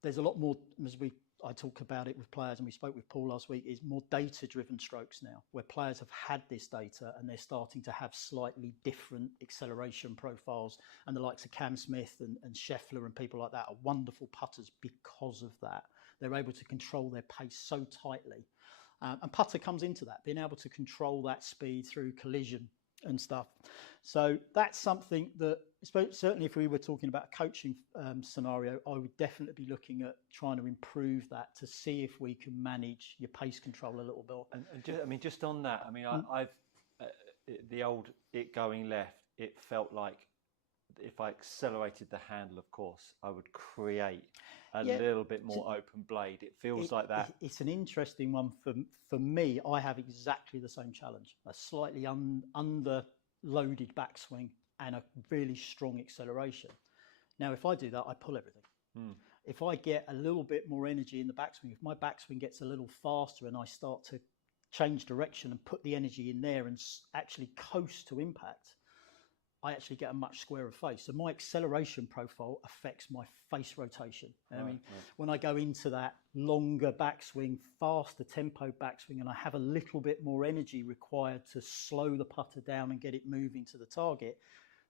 there's a lot more, as I talk about it with players, and we spoke with Paul last week, is more data-driven strokes now, where players have had this data and they're starting to have slightly different acceleration profiles. And the likes of Cam Smith and Scheffler and people like that are wonderful putters because of that. They're able to control their pace so tightly. And putter comes into that, being able to control that speed through collision and stuff. So that's something that, certainly if we were talking about a coaching scenario, I would definitely be looking at trying to improve that to see if we can manage your pace control a little bit. And just on that, I've the old it going left, it felt like if I accelerated the handle, of course, I would create a little bit more open blade. It feels like that. It's an interesting one for me. I have exactly the same challenge: a slightly underloaded backswing and a really strong acceleration. Now, if I do that, I pull everything. If I get a little bit more energy in the backswing, if my backswing gets a little faster and I start to change direction and put the energy in there and actually coast to impact, I actually get a much squarer face. So my acceleration profile affects my face rotation. When I go into that longer backswing, faster tempo backswing, and I have a little bit more energy required to slow the putter down and get it moving to the target,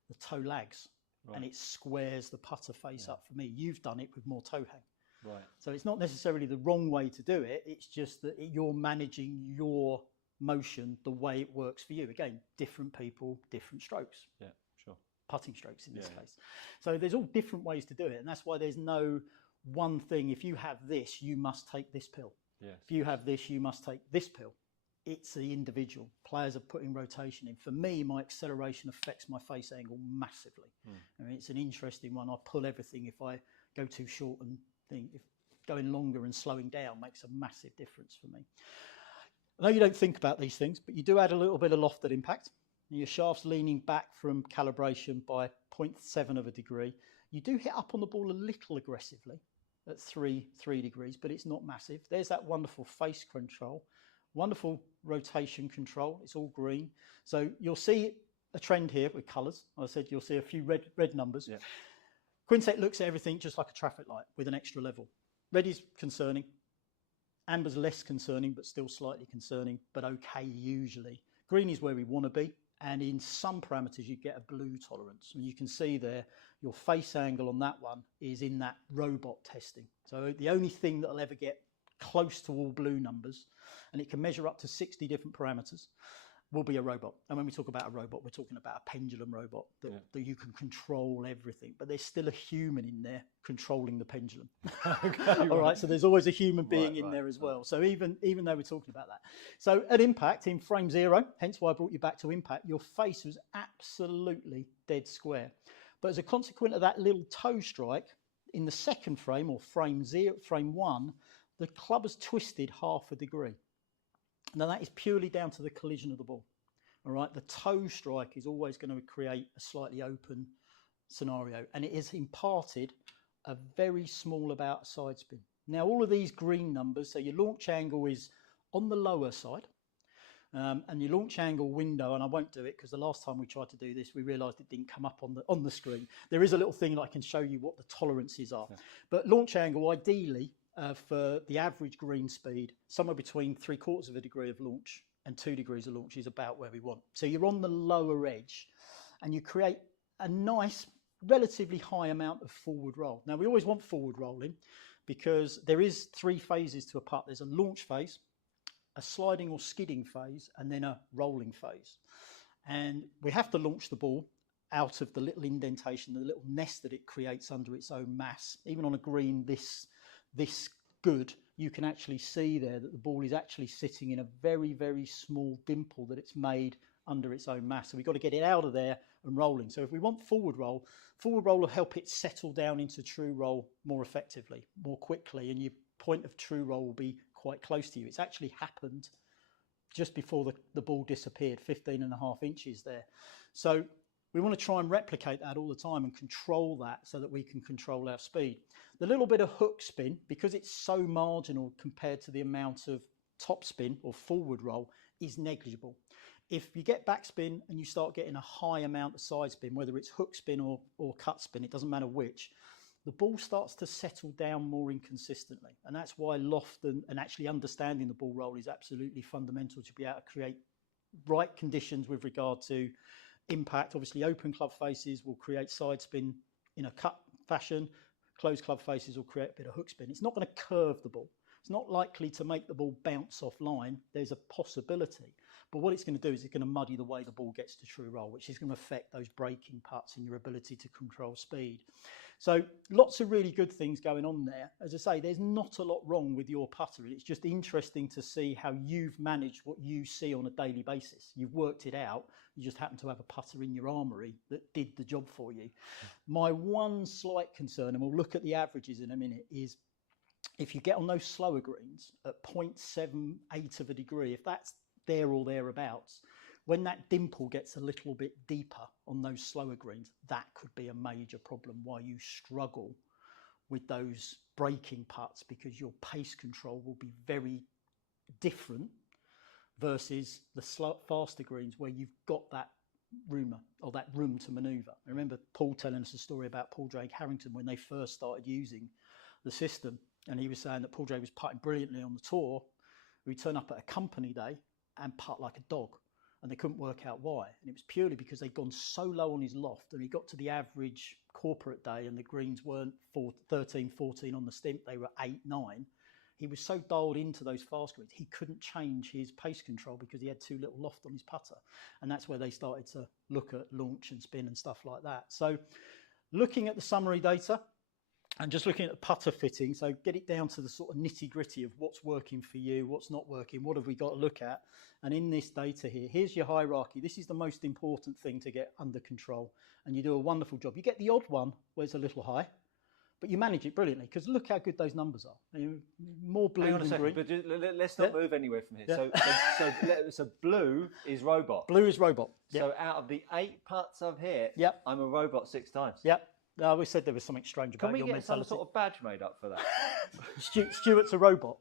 the toe lags and it squares the putter face up for me. You've done it with more toe hang. Right. So it's not necessarily the wrong way to do it. It's just that you're managing your motion the way it works for you. Again, different people, different strokes. Yeah, sure. Putting strokes in this case. So there's all different ways to do it. And that's why there's no one thing. If you have this, you must take this pill. Yes. If you have this, you must take this pill. It's the individual. Players are putting rotation in. For me, my acceleration affects my face angle massively. It's an interesting one. I pull everything if I go too short and if going longer and slowing down makes a massive difference for me. I know you don't think about these things, but you do add a little bit of loft at impact. Your shaft's leaning back from calibration by 0.7 of a degree. You do hit up on the ball a little aggressively at 3 degrees, but it's not massive. There's that wonderful face control, wonderful rotation control. It's all green. So you'll see a trend here with colours. I said you'll see a few red numbers. Yeah. Quintet looks at everything just like a traffic light with an extra level. Red is concerning. Amber's less concerning, but still slightly concerning, but okay usually. Green is where we want to be. And in some parameters, you get a blue tolerance. And you can see there, your face angle on that one is in that robot testing. So the only thing that'll ever get close to all blue numbers, and it can measure up to 60 different parameters, will be a robot. And when we talk about a robot, we're talking about a pendulum robot that you can control everything. But there's still a human in there controlling the pendulum. All right, so there's always a human being in there as well. So even though we're talking about that. So at impact, in frame 0, hence why I brought you back to impact, your face was absolutely dead square. But as a consequence of that little toe strike, in the second frame, or frame 1, the club has twisted half a degree. Now, that is purely down to the collision of the ball. All right, the toe strike is always going to create a slightly open scenario, and it has imparted a very small about side spin. Now, all of these green numbers, so your launch angle is on the lower side, and your launch angle window, and I won't do it because the last time we tried to do this, we realised it didn't come up on the screen. There is a little thing that I can show you what the tolerances are. But launch angle, ideally, for the average green speed, somewhere between 3/4 of a degree of launch and 2 degrees of launch is about where we want. So you're on the lower edge and you create a nice, relatively high amount of forward roll. Now, we always want forward rolling because there is 3 phases to a putt. There's a launch phase, a sliding or skidding phase, and then a rolling phase. And we have to launch the ball out of the little indentation, the little nest that it creates under its own mass. Even on a green this good, you can actually see there that the ball is actually sitting in a very, very small dimple that it's made under its own mass. So we've got to get it out of there and rolling. So if we want forward roll will help it settle down into true roll more effectively, more quickly, and your point of true roll will be quite close to you. It's actually happened just before the ball disappeared, 15.5 inches there. So we want to try and replicate that all the time and control that so that we can control our speed. The little bit of hook spin, because it's so marginal compared to the amount of top spin or forward roll, is negligible. If you get backspin and you start getting a high amount of side spin, whether it's hook spin or cut spin, it doesn't matter which, the ball starts to settle down more inconsistently. And that's why loft and actually understanding the ball roll is absolutely fundamental to be able to create right conditions with regard to impact. Obviously, open club faces will create side spin in a cut fashion. Closed club faces will create a bit of hook spin. It's not going to curve the ball. It's not likely to make the ball bounce off line. There's a possibility. But what it's going to do is it's going to muddy the way the ball gets to true roll, which is going to affect those breaking putts and your ability to control speed. So lots of really good things going on there. As I say, there's not a lot wrong with your putter. It's just interesting to see how you've managed what you see on a daily basis. You've worked it out. You just happen to have a putter in your armoury that did the job for you. My one slight concern, and we'll look at the averages in a minute, is if you get on those slower greens at 0.78 of a degree, if that's there or thereabouts, when that dimple gets a little bit deeper on those slower greens, that could be a major problem why you struggle with those breaking putts, because your pace control will be very different versus the faster greens where you've got that room to manoeuvre. I remember Paul telling us a story about Paul Drake Harrington when they first started using the system, and he was saying that Paul Drake was putting brilliantly on the tour. He'd turn up at a company day and putt like a dog, and they couldn't work out why. And it was purely because they'd gone so low on his loft, and he got to the average corporate day and the greens weren't 13, 14 on the stimp, they were 8, 9. He was so dialed into those fast greens, he couldn't change his pace control because he had too little loft on his putter. And that's where they started to look at launch and spin and stuff like that. So looking at the summary data, and just looking at the putter fitting, so get it down to the sort of nitty gritty of what's working for you, what's not working, what have we got to look at. And in this data here, here's your hierarchy. This is the most important thing to get under control. And you do a wonderful job. You get the odd one where it's a little high, but you manage it brilliantly, because look how good those numbers are. More blue than green. But let's not move anywhere from here. Yeah. So blue is robot. Blue is robot. Yep. So out of the 8 putts I've hit, yep, I'm a robot 6 times. Yep. No, we said there was something strange about your mentality. Can we get some sort of badge made up for that? Stuart's a robot.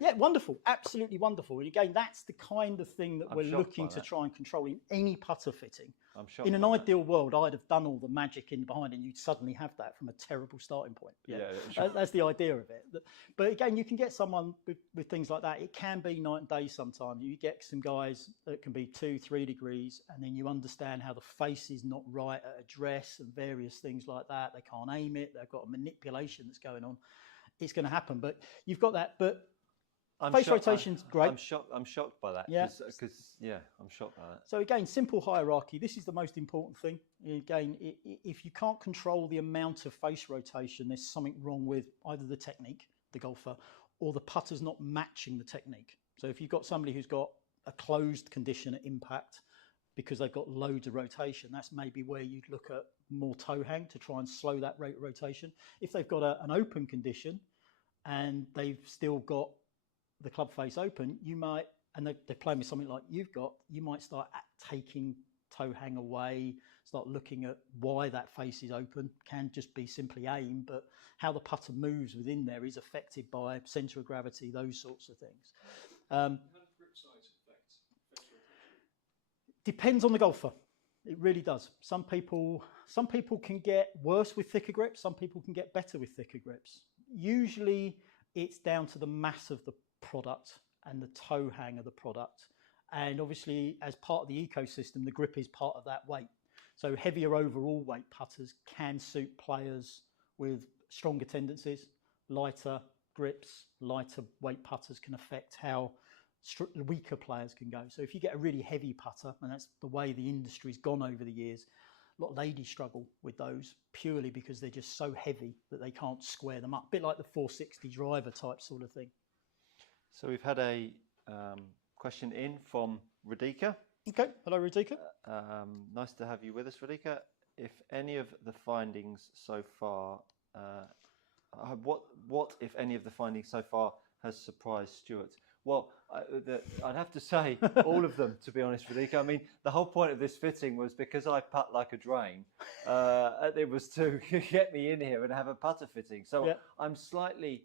Yeah, wonderful. Absolutely wonderful. And again, that's the kind of thing that we're looking to try and control in any putter fitting. I'm shocked. In an ideal world, I'd have done all the magic in behind, and you'd suddenly have that from a terrible starting point. Yeah, sure. That's the idea of it. But again, you can get someone with things like that. It can be night and day sometimes. You get some guys that can be 2, 3 degrees, and then you understand how the face is not right at a dress and various things like that. They can't aim it. They've got a manipulation that's going on. It's going to happen. But you've got that. But face rotation's great. I'm shocked by that. Yeah. I'm shocked by that. So again, simple hierarchy. This is the most important thing. Again, if you can't control the amount of face rotation, there's something wrong with either the technique, the golfer, or the putter's not matching the technique. So if you've got somebody who's got a closed condition at impact because they've got loads of rotation, that's maybe where you'd look at more toe hang to try and slow that rate of rotation. If they've got an open condition and they've still got the club face open, you might, and they're playing with something like you've got, you might start taking toe hang away, start looking at why that face is open. Can just be simply aim, but how the putter moves within there is affected by centre of gravity, those sorts of things. How does grip size affect? Depends on the golfer. It really does. Some people can get worse with thicker grips. Some people can get better with thicker grips. Usually it's down to the mass of the product and the toe hang of the product. And obviously, as part of the ecosystem, the grip is part of that weight. So heavier overall weight putters can suit players with stronger tendencies. Lighter grips, lighter weight putters can affect how weaker players can go. So if you get a really heavy putter, and that's the way the industry's gone over the years, a lot of ladies struggle with those purely because they're just so heavy that they can't square them up. A bit like the 460 driver type sort of thing. So we've had a question in from Radhika. Okay, hello Radhika. Nice to have you with us, Radhika. If any of the findings so far, what if any of the findings so far has surprised Stuart? Well, I'd have to say all of them, to be honest with you. I mean, the whole point of this fitting was because I putt like a drain. It was to get me in here and have a putter fitting. So I'm slightly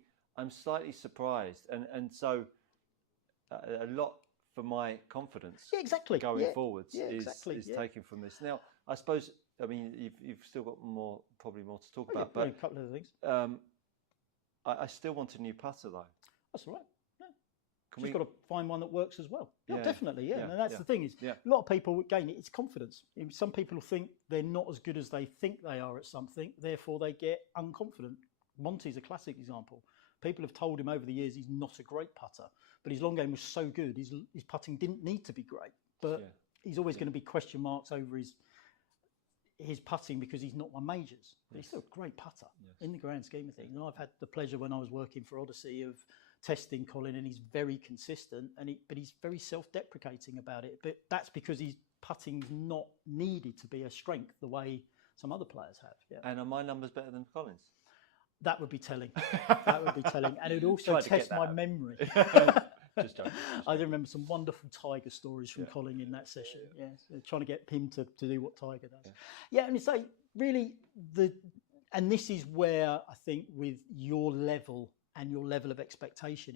surprised, and so a lot for my confidence. Going forwards is taken from this. Now, I suppose. I mean, you've still got probably more to talk about. But a couple of things. I still want a new putter though. That's all right. You've got to find one that works as well. Definitely. And that's the thing is, a lot of people, again, it's confidence. Some people think they're not as good as they think they are at something, therefore they get unconfident. Monty's a classic example. People have told him over the years he's not a great putter, but his long game was so good, his putting didn't need to be great. But he's always going to be question marks over his putting because he's not won majors. But he's still a great putter in the grand scheme of things. And I've had the pleasure when I was working for Odyssey of testing Colin, and he's very consistent, but he's very self-deprecating about it. But that's because his putting's not needed to be a strength the way some other players have. And are my numbers better than Colin's? That would be telling. And it would also test my memory. Just joking. I remember some wonderful Tiger stories from Colin in that session. Trying to get him to do what Tiger does. And it's like really and this is where I think with your level and your level of expectation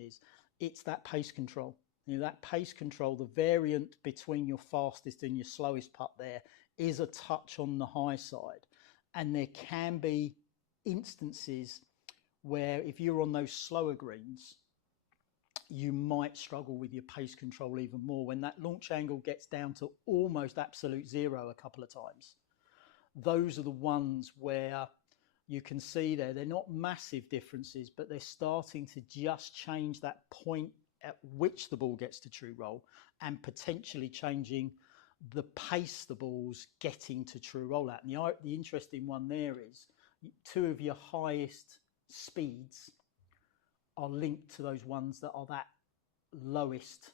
it's that pace control. That pace control, the variant between your fastest and your slowest putt there is a touch on the high side. And there can be instances where if you're on those slower greens, you might struggle with your pace control even more. When that launch angle gets down to almost absolute zero a couple of times, those are the ones where you can see they're not massive differences, but they're starting to just change that point at which the ball gets to true roll and potentially changing the pace the ball's getting to true roll at. And the interesting one there is two of your highest speeds are linked to those ones that are that lowest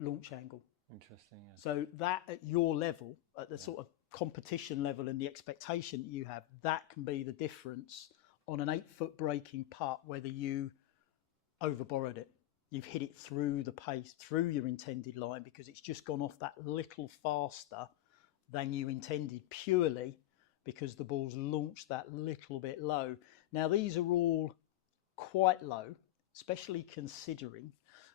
launch angle. Interesting. So that at your level, at the sort of competition level and the expectation that you have, that can be the difference on an 8-foot breaking putt, whether you overborrowed it. You've hit it through the pace, through your intended line, because it's just gone off that little faster than you intended, purely because the ball's launched that little bit low. Now, these are all quite low, especially considering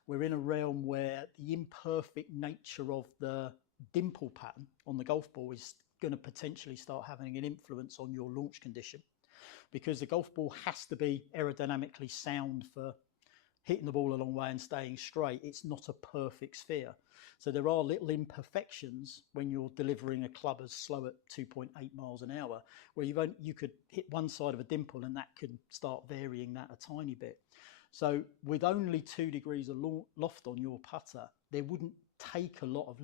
we're in a realm where the imperfect nature of the dimple pattern on the golf ball is going to potentially start having an influence on your launch condition, because the golf ball has to be aerodynamically sound for hitting the ball a long way and staying straight. It's not a perfect sphere. So there are little imperfections when you're delivering a club as slow at 2.8 miles an hour, where you could hit one side of a dimple and that could start varying that a tiny bit. So with only 2 degrees of loft on your putter, there wouldn't take a lot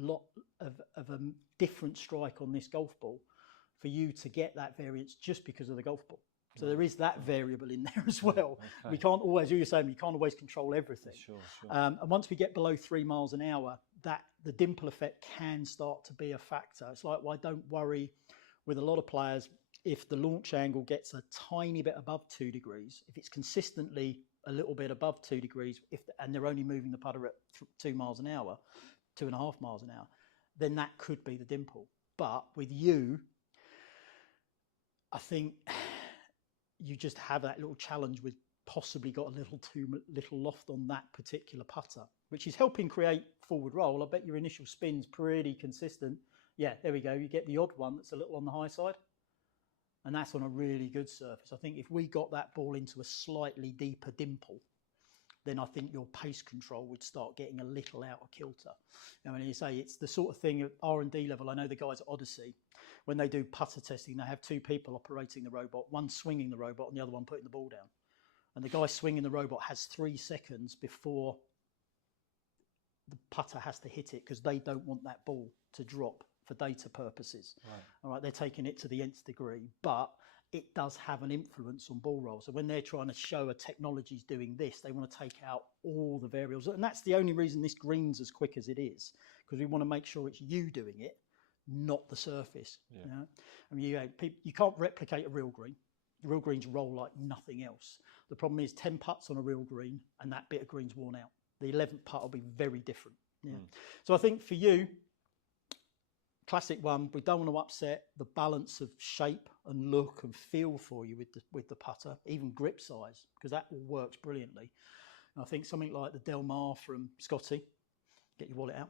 of a different strike on this golf ball for you to get that variance just because of the golf ball. So there is that variable in there as well. Okay. We can't always, you're saying, we can't always control everything. Sure. And once we get below 3 miles an hour, that the dimple effect can start to be a factor. It's like, well, I don't worry with a lot of players if the launch angle gets a tiny bit above 2 degrees, if it's consistently a little bit above 2 degrees, and they're only moving the putter at 2 miles an hour, 2.5 miles an hour, then that could be the dimple. But with you, I think you just have that little challenge with possibly got a little too little loft on that particular putter, which is helping create forward roll. I bet your initial spin's pretty consistent. Yeah, there we go. You get the odd one that's a little on the high side, and that's on a really good surface. I think if we got that ball into a slightly deeper dimple, then I think your pace control would start getting a little out of kilter. I mean, you say it's the sort of thing at R&D level. I know the guys at Odyssey, when they do putter testing, they have 2 people operating the robot, one swinging the robot and the other one putting the ball down. And the guy swinging the robot has 3 seconds before the putter has to hit it, because they don't want that ball to drop for data purposes. Right. All right, they're taking it to the nth degree, but it does have an influence on ball roll. So when they're trying to show a technology's doing this, they want to take out all the variables. And that's the only reason this green's as quick as it is, because we want to make sure it's you doing it, not the surface. Yeah. You know? I mean, you can't replicate a real green. Real greens roll like nothing else. The problem is 10 putts on a real green and that bit of green's worn out. the 11th putt will be very different. Yeah. So I think for you, classic one, we don't want to upset the balance of shape and look and feel for you with the putter, even grip size, because that all works brilliantly. And I think something like the Del Mar from Scotty, get your wallet out,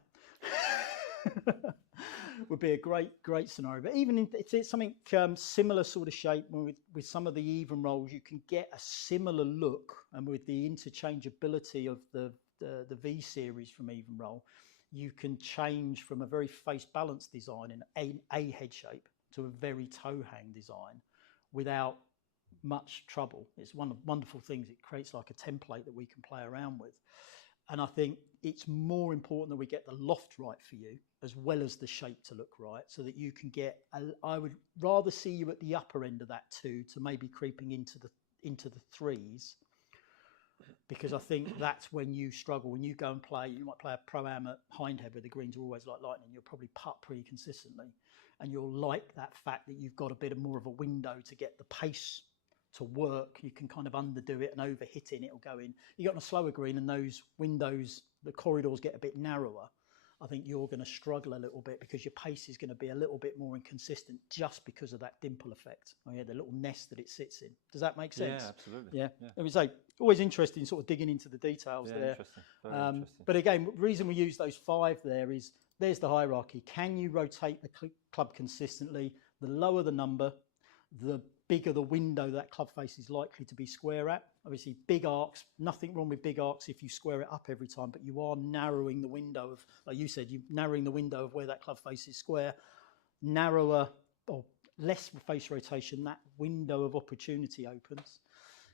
would be a great scenario. But even if it's something similar sort of shape, with some of the even rolls, you can get a similar look, and with the interchangeability of the V series from even roll, you can change from a very face balance design in a head shape to a very toe hang design without much trouble. It's one of the wonderful things. It creates like a template that we can play around with. And I think it's more important that we get the loft right for you, as well as the shape to look right, so that you can get, I would rather see you at the upper end of that 2 to maybe creeping into the 3s, because I think that's when you struggle. When you go and play, you might play a Pro-Am at Hindhead where the greens are always like lightning. You'll probably putt pretty consistently, and you'll like that fact that you've got a bit more of a window to get the pace to work. You can kind of underdo it and overhit it and it'll go in. You got on a slower green and those windows, the corridors get a bit narrower. I think you're going to struggle a little bit because your pace is going to be a little bit more inconsistent just because of that dimple effect. Oh yeah, the little nest that it sits in. Does that make sense? Yeah, absolutely. Yeah. Let me say, always interesting sort of digging into the details there. Interesting. Very interesting. But again, the reason we use those 5 there is there's the hierarchy. Can you rotate the club consistently? The lower the number, the bigger the window that club face is likely to be square at. Obviously, big arcs, nothing wrong with big arcs if you square it up every time, but you are narrowing the window of, like you said, you're narrowing the window of where that club face is square. Narrower or less face rotation, that window of opportunity opens.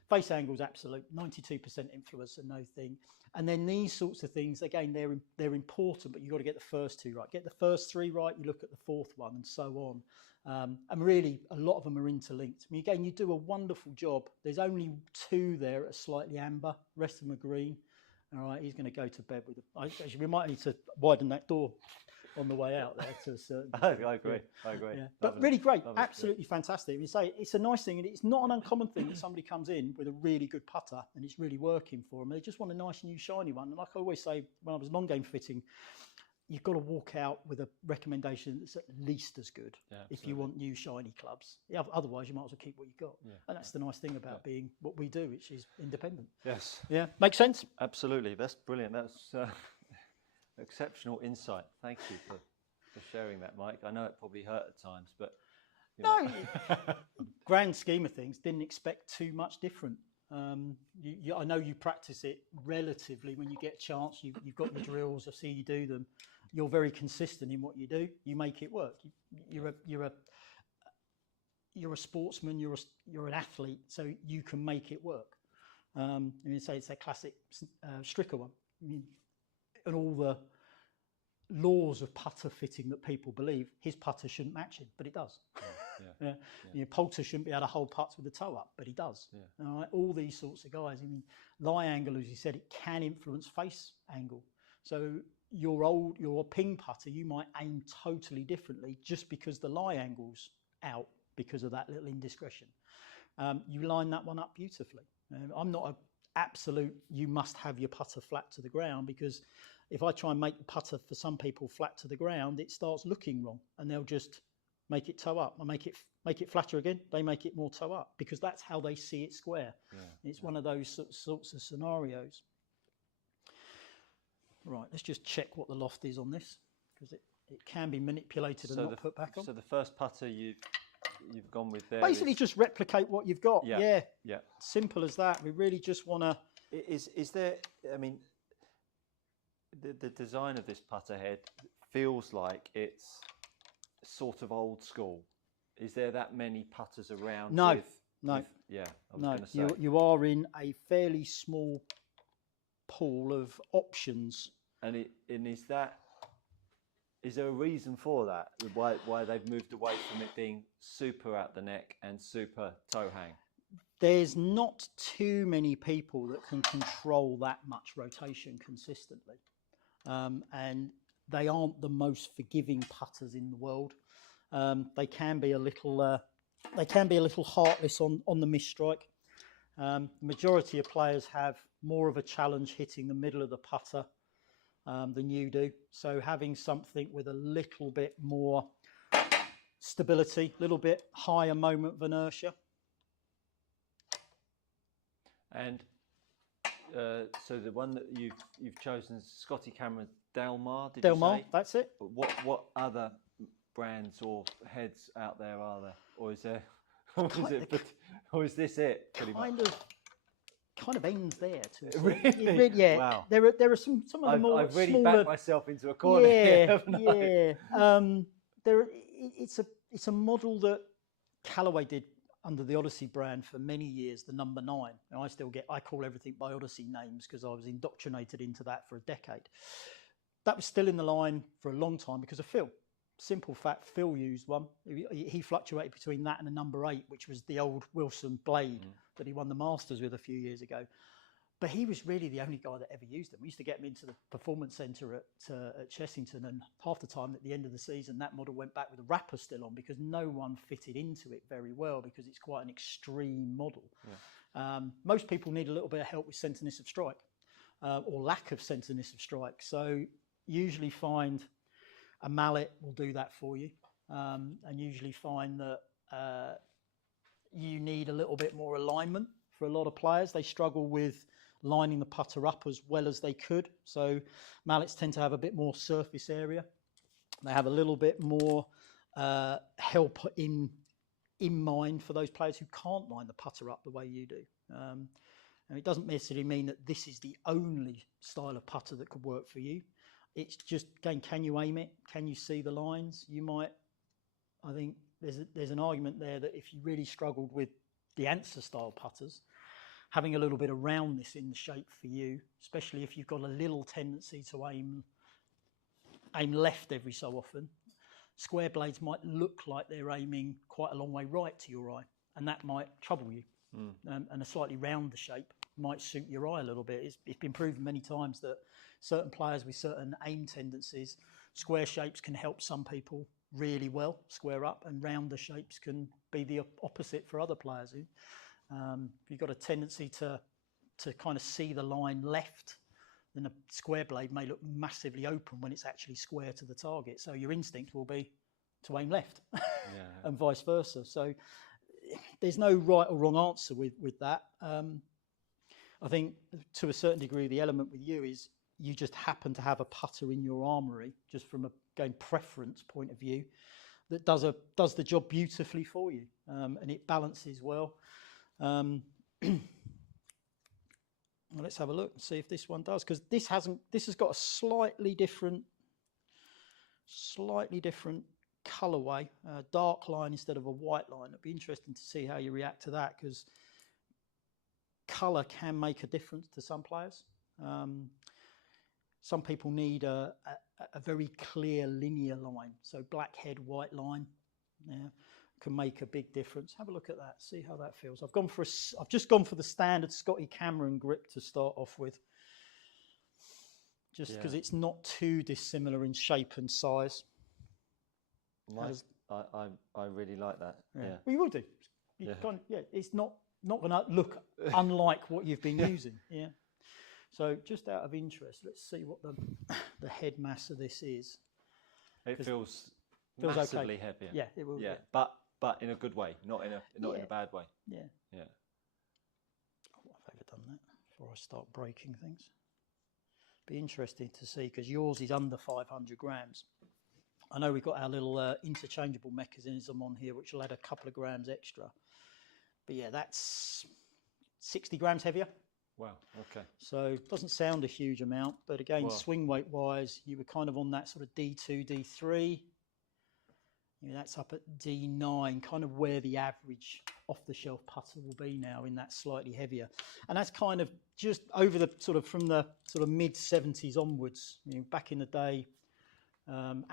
Face angles, absolute, 92% influence and no thing. And then these sorts of things, again, they're important, but you've got to get the first 2 right. Get the first 3 right, you look at the 4th one, and so on. And really, a lot of them are interlinked. I mean, again, you do a wonderful job. There's only 2 there that are slightly amber. The rest of them are green. All right, he's going to go to bed with them. Actually, we might need to widen that door on the way out there to a certain. I agree. Yeah. I agree. Yeah. But really great, absolutely fantastic. You say it's a nice thing, and it's not an uncommon thing that somebody comes in with a really good putter and it's really working for them. They just want a nice new shiny one. And like I always say, when I was long game fitting, you've got to walk out with a recommendation that's at least as good if you want new shiny clubs. Yeah, otherwise, you might as well keep what you've got. Yeah. And that's the nice thing about being what we do, which is independent. Yes. Yeah, makes sense? Absolutely. That's brilliant. That's exceptional insight. Thank you for sharing that, Mike. I know it probably hurt at times, but... No, grand scheme of things, didn't expect too much different. I know you practice it relatively when you get a chance. You've got your drills. I see you do them. You're very consistent in what you do. You make it work. You're a sportsman. You're an athlete, so you can make it work. And you say it's that classic Stricker one. I mean, and all the laws of putter fitting that people believe, his putter shouldn't match him, but it does. Yeah. You know, Poulter shouldn't be able to hold putts with the toe up, but he does. Yeah. All right? All these sorts of guys. I mean, lie angle, as you said, it can influence face angle. So your ping putter, you might aim totally differently just because the lie angle's out because of that little indiscretion. You line that one up beautifully. I'm not an absolute, you must have your putter flat to the ground, because if I try and make the putter for some people flat to the ground, it starts looking wrong, and they'll just make it toe up. I make it flatter again. They make it more toe up because that's how they see it square. Yeah, it's one of those sorts of scenarios. Right, let's just check what the loft is on this, because it can be manipulated and not put back on. So the first putter you've gone with there basically just replicate what you've got. Yeah. Simple as that. We really just want to. Is there? I mean, the design of this putter head feels like it's sort of old school. Is there that many putters around? No. You are in a fairly small pool of options. And is there a reason for that? Why they've moved away from it being super at the neck and super toe hang? There's not too many people that can control that much rotation consistently, and they aren't the most forgiving putters in the world. They can be a little heartless on the misstrike. The majority of players have more of a challenge hitting the middle of the putter than you do. So having something with a little bit more stability, a little bit higher moment of inertia. And so the one that you've chosen is Scotty Cameron Delmar. Did Del you Mar, say? that's it. What other brands or heads out there are there, or is there, or is this it? Kind of ends there. Really? Yeah. Wow. There are some of the more I've really smaller, backed myself into a corner here, haven't I? Yeah. It's a model that Callaway did under the Odyssey brand for many years, the number 9. And I call everything by Odyssey names because I was indoctrinated into that for a decade. That was still in the line for a long time because of Phil. Simple fact, Phil used one. He fluctuated between that and a number 8, which was the old Wilson blade that he won the Masters with a few years ago. But he was really the only guy that ever used them. We used to get him into the performance centre at Chessington, and half the time at the end of the season, that model went back with the wrapper still on because no one fitted into it very well because it's quite an extreme model. Yeah. Most people need a little bit of help with centreness of strike or lack of centreness of strike. So usually find a mallet will do that for you, and usually find that you need a little bit more alignment. For a lot of players, they struggle with lining the putter up as well as they could. So mallets tend to have a bit more surface area. They have a little bit more help in mind for those players who can't line the putter up the way you do. And it doesn't necessarily mean that this is the only style of putter that could work for you. It's just, again, can you aim it? Can you see the lines? I think there's an argument there that if you really struggled with the answer style putters, having a little bit of roundness in the shape for you, especially if you've got a little tendency to aim left every so often, square blades might look like they're aiming quite a long way right to your eye, and that might trouble you. And a slightly rounder shape might suit your eye a little bit. It's been proven many times that certain players with certain aim tendencies, square shapes can help some people really well, square up, and rounder shapes can be the opposite for other players. If you've got a tendency to kind of see the line left, then a square blade may look massively open when it's actually square to the target. So your instinct will be to aim left, and vice versa. So there's no right or wrong answer with that. I think to a certain degree, the element with you is you just happen to have a putter in your armoury, just from a preference point of view, that does the job beautifully for you, and it balances well. Well, let's have a look and see if this one does, because this has got a slightly different colorway, dark line instead of a white line. It'd be interesting to see how you react to that, because color can make a difference to some players. Some people need a very clear linear line, so black head, white line, can make a big difference. Have a look at that, see how that feels. I've just gone for the standard Scotty Cameron grip to start off with, just because it's not too dissimilar in shape and size. I really like that. Yeah. Well, you will do. It's not going to look unlike what you've been using. Yeah. So just out of interest, let's see what the head mass of this is. It feels massively okay. heavier. Yeah, it will. Yeah, but in a good way, not in a bad way. Yeah. Yeah. What have I ever done that before I start breaking things? Be interesting to see, because yours is under 500 grams. I know we've got our little interchangeable mechanism on here, which will add a couple of grams extra. But yeah, that's 60 grams heavier. Wow, okay. So it doesn't sound a huge amount, but again, swing weight wise, you were kind of on that sort of D2, D3. That's up at D9, kind of where the average off-the-shelf putter will be now, in that slightly heavier. And that's kind of just over the from the mid-70s onwards. Back in the day,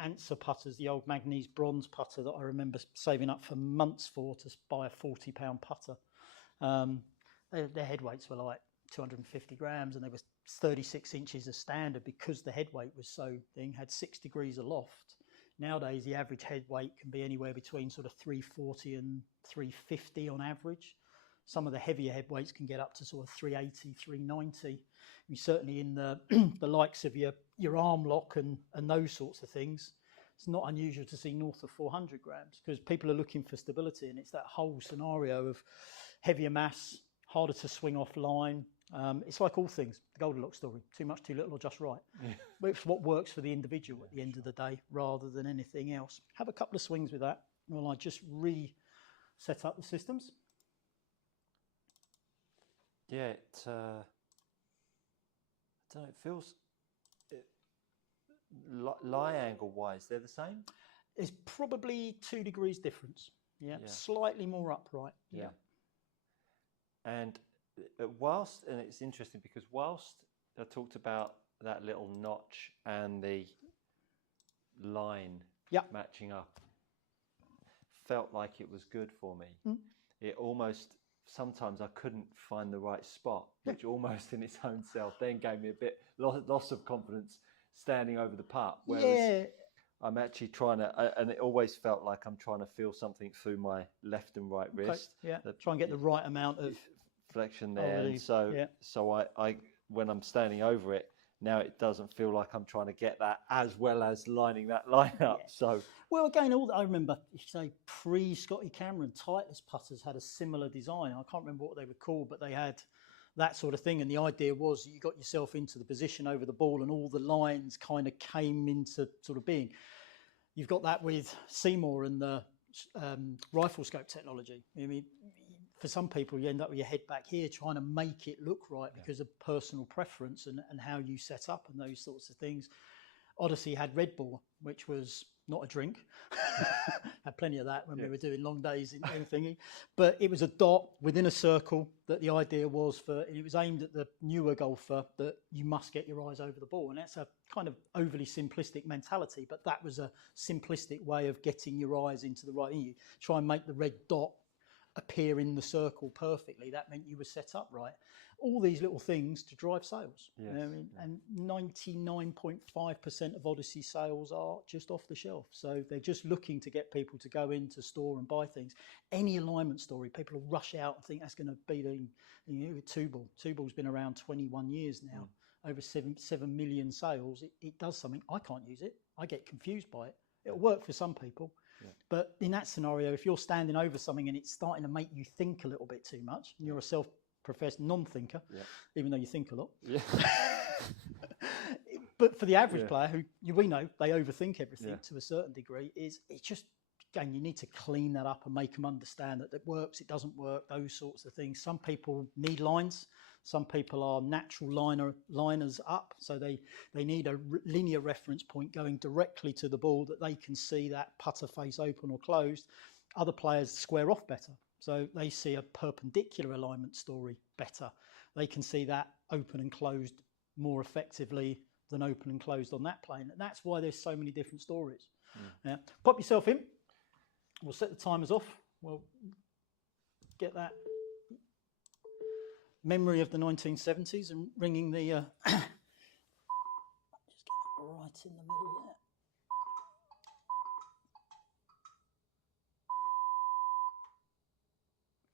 Answer putters, the old manganese bronze putter that I remember saving up for months to buy a £40 putter. Their head weights were like 250 grams, and they were 36 inches as standard, because the head weight was so had 6 degrees aloft. Nowadays, the average head weight can be anywhere between sort of 340 and 350 on average. Some of the heavier heavyweights can get up to sort of 380, 390. You certainly in the the likes of your arm lock and those sorts of things, it's not unusual to see north of 400 grams because people are looking for stability, and it's that whole scenario of heavier mass, harder to swing offline. It's like all things, the Goldilocks story, too much, too little, or just right. But it's what works for the individual at the end of the day rather than anything else. Have a couple of swings with that while I just set up the systems. Yeah, I don't know, it feels, lie angle wise, they're the same? There's probably 2 degrees difference. Yeah, slightly more upright. Yeah. And and it's interesting because whilst I talked about that little notch and the line matching up, felt like it was good for me. It almost, sometimes I couldn't find the right spot, which almost in its own self then gave me a bit loss of confidence standing over the putt. Whereas I'm actually trying to, and it always felt like I'm trying to feel something through my left and right wrist. Yeah, try and get the right amount of flexion there. And so I when I'm standing over it, now it doesn't feel like I'm trying to get that as well as lining that line up. So well, again, I remember, say, pre-Scotty Cameron, Titleist putters had a similar design. I can't remember what they were called, but they had that sort of thing. And the idea was that you got yourself into the position over the ball and all the lines kind of came into sort of being. You've got that with Seymour and the rifle scope technology. I mean, for some people, you end up with your head back here trying to make it look right because of personal preference and how you set up and those sorts of things. Odyssey had Red Bull, which was not a drink. Had plenty of that when we were doing long days in thingy. But it was a dot within a circle that the idea was it was aimed at the newer golfer that you must get your eyes over the ball. And that's a kind of overly simplistic mentality, but that was a simplistic way of getting your eyes into the right. You try and make the red dot appear in the circle perfectly. That meant you were set up right. All these little things to drive sales. And 99.5% of Odyssey sales are just off the shelf. So they're just looking to get people to go into store and buy things. Any alignment story, people will rush out and think that's going to be the two-ball. Two-ball's been around 21 years now, over 7 million sales. It does something. I can't use it. I get confused by it. It'll work for some people. But in that scenario, if you're standing over something and it's starting to make you think a little bit too much, and you're a self-professed non-thinker, even though you think a lot. But for the average player, who we know they overthink everything to a certain degree, it's just, again, you need to clean that up and make them understand that it works, it doesn't work, those sorts of things. Some people need lines. Some people are natural liners up, so they need a linear reference point going directly to the ball that they can see that putter face open or closed. Other players square off better, so they see a perpendicular alignment story better. They can see that open and closed more effectively than open and closed on that plane. And that's why there's so many different stories. Pop yourself in. We'll set the timers off. We'll get that memory of the 1970s and ringing the just get that right in the middle there.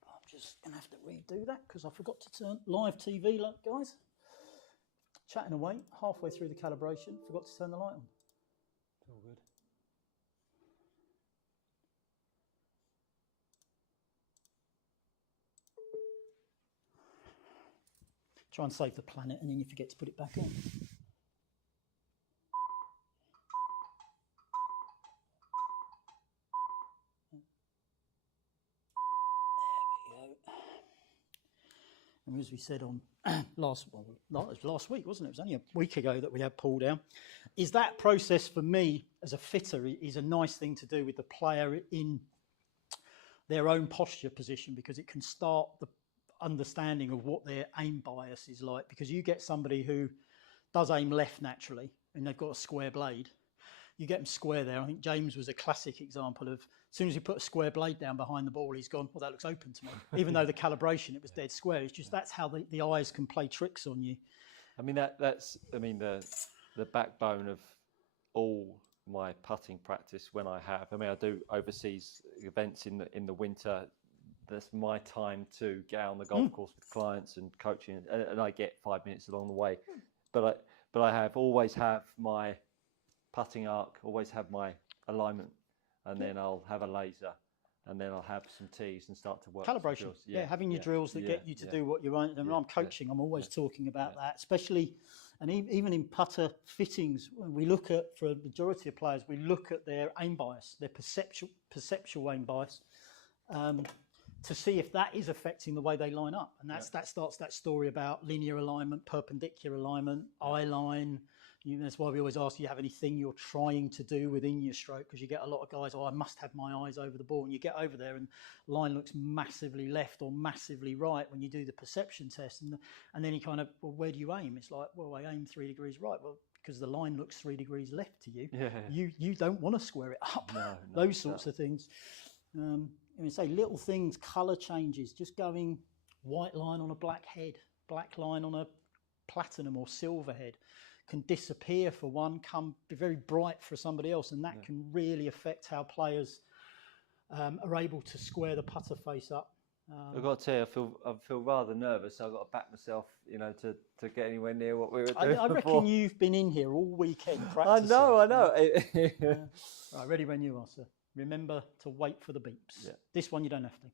I'm just gonna have to redo that because I forgot to turn live TV, look, guys. Chatting away, halfway through the calibration, forgot to turn the light on. It's all good. Try and save the planet and then you forget to put it back on. There we go. And as we said on last week, wasn't it? It was only a week ago that we had pull down. Is that process for me as a fitter is a nice thing to do with the player in their own posture position, because it can start the understanding of what their aim bias is like, because you get somebody who does aim left naturally and they've got a square blade. You get them square there. I think James was a classic example of, as soon as you put a square blade down behind the ball, he's gone, well, that looks open to me. Even though the calibration, it was dead square. It's just, that's how the eyes can play tricks on you. I mean, that's the backbone of all my putting practice when I have. I mean, I do overseas events in the winter. that's my time to get out on the golf course with clients and coaching, and I get 5 minutes along the way. But I always have my putting arc, always have my alignment, and then I'll have a laser, and then I'll have some tees and start to work calibration. drills. Having your drills that get you to do what you want. And when I'm coaching, I'm always talking about that, especially, and even in putter fittings, when we look at, for a majority of players, we look at their aim bias, their perceptual aim bias, to see if that is affecting the way they line up. And that starts that story about linear alignment, perpendicular alignment, eye line. That's why we always ask, do you have anything you're trying to do within your stroke? Because you get a lot of guys, I must have my eyes over the ball. And you get over there and line looks massively left or massively right when you do the perception test. And then you kind of, well, where do you aim? It's like, well, I aim 3 degrees right. Well, because the line looks 3 degrees left to you. You don't want to square it up. Those sorts of things. I mean, say little things, colour changes, just going white line on a black head, black line on a platinum or silver head can disappear for one, be very bright for somebody else, and that can really affect how players are able to square the putter face up. I've got to tell you, I feel rather nervous. So I've got to back myself, to get anywhere near what we were doing. I reckon you've been in here all weekend practicing. I know. Right, ready when you are, sir. Remember to wait for the beeps. This one you don't have to.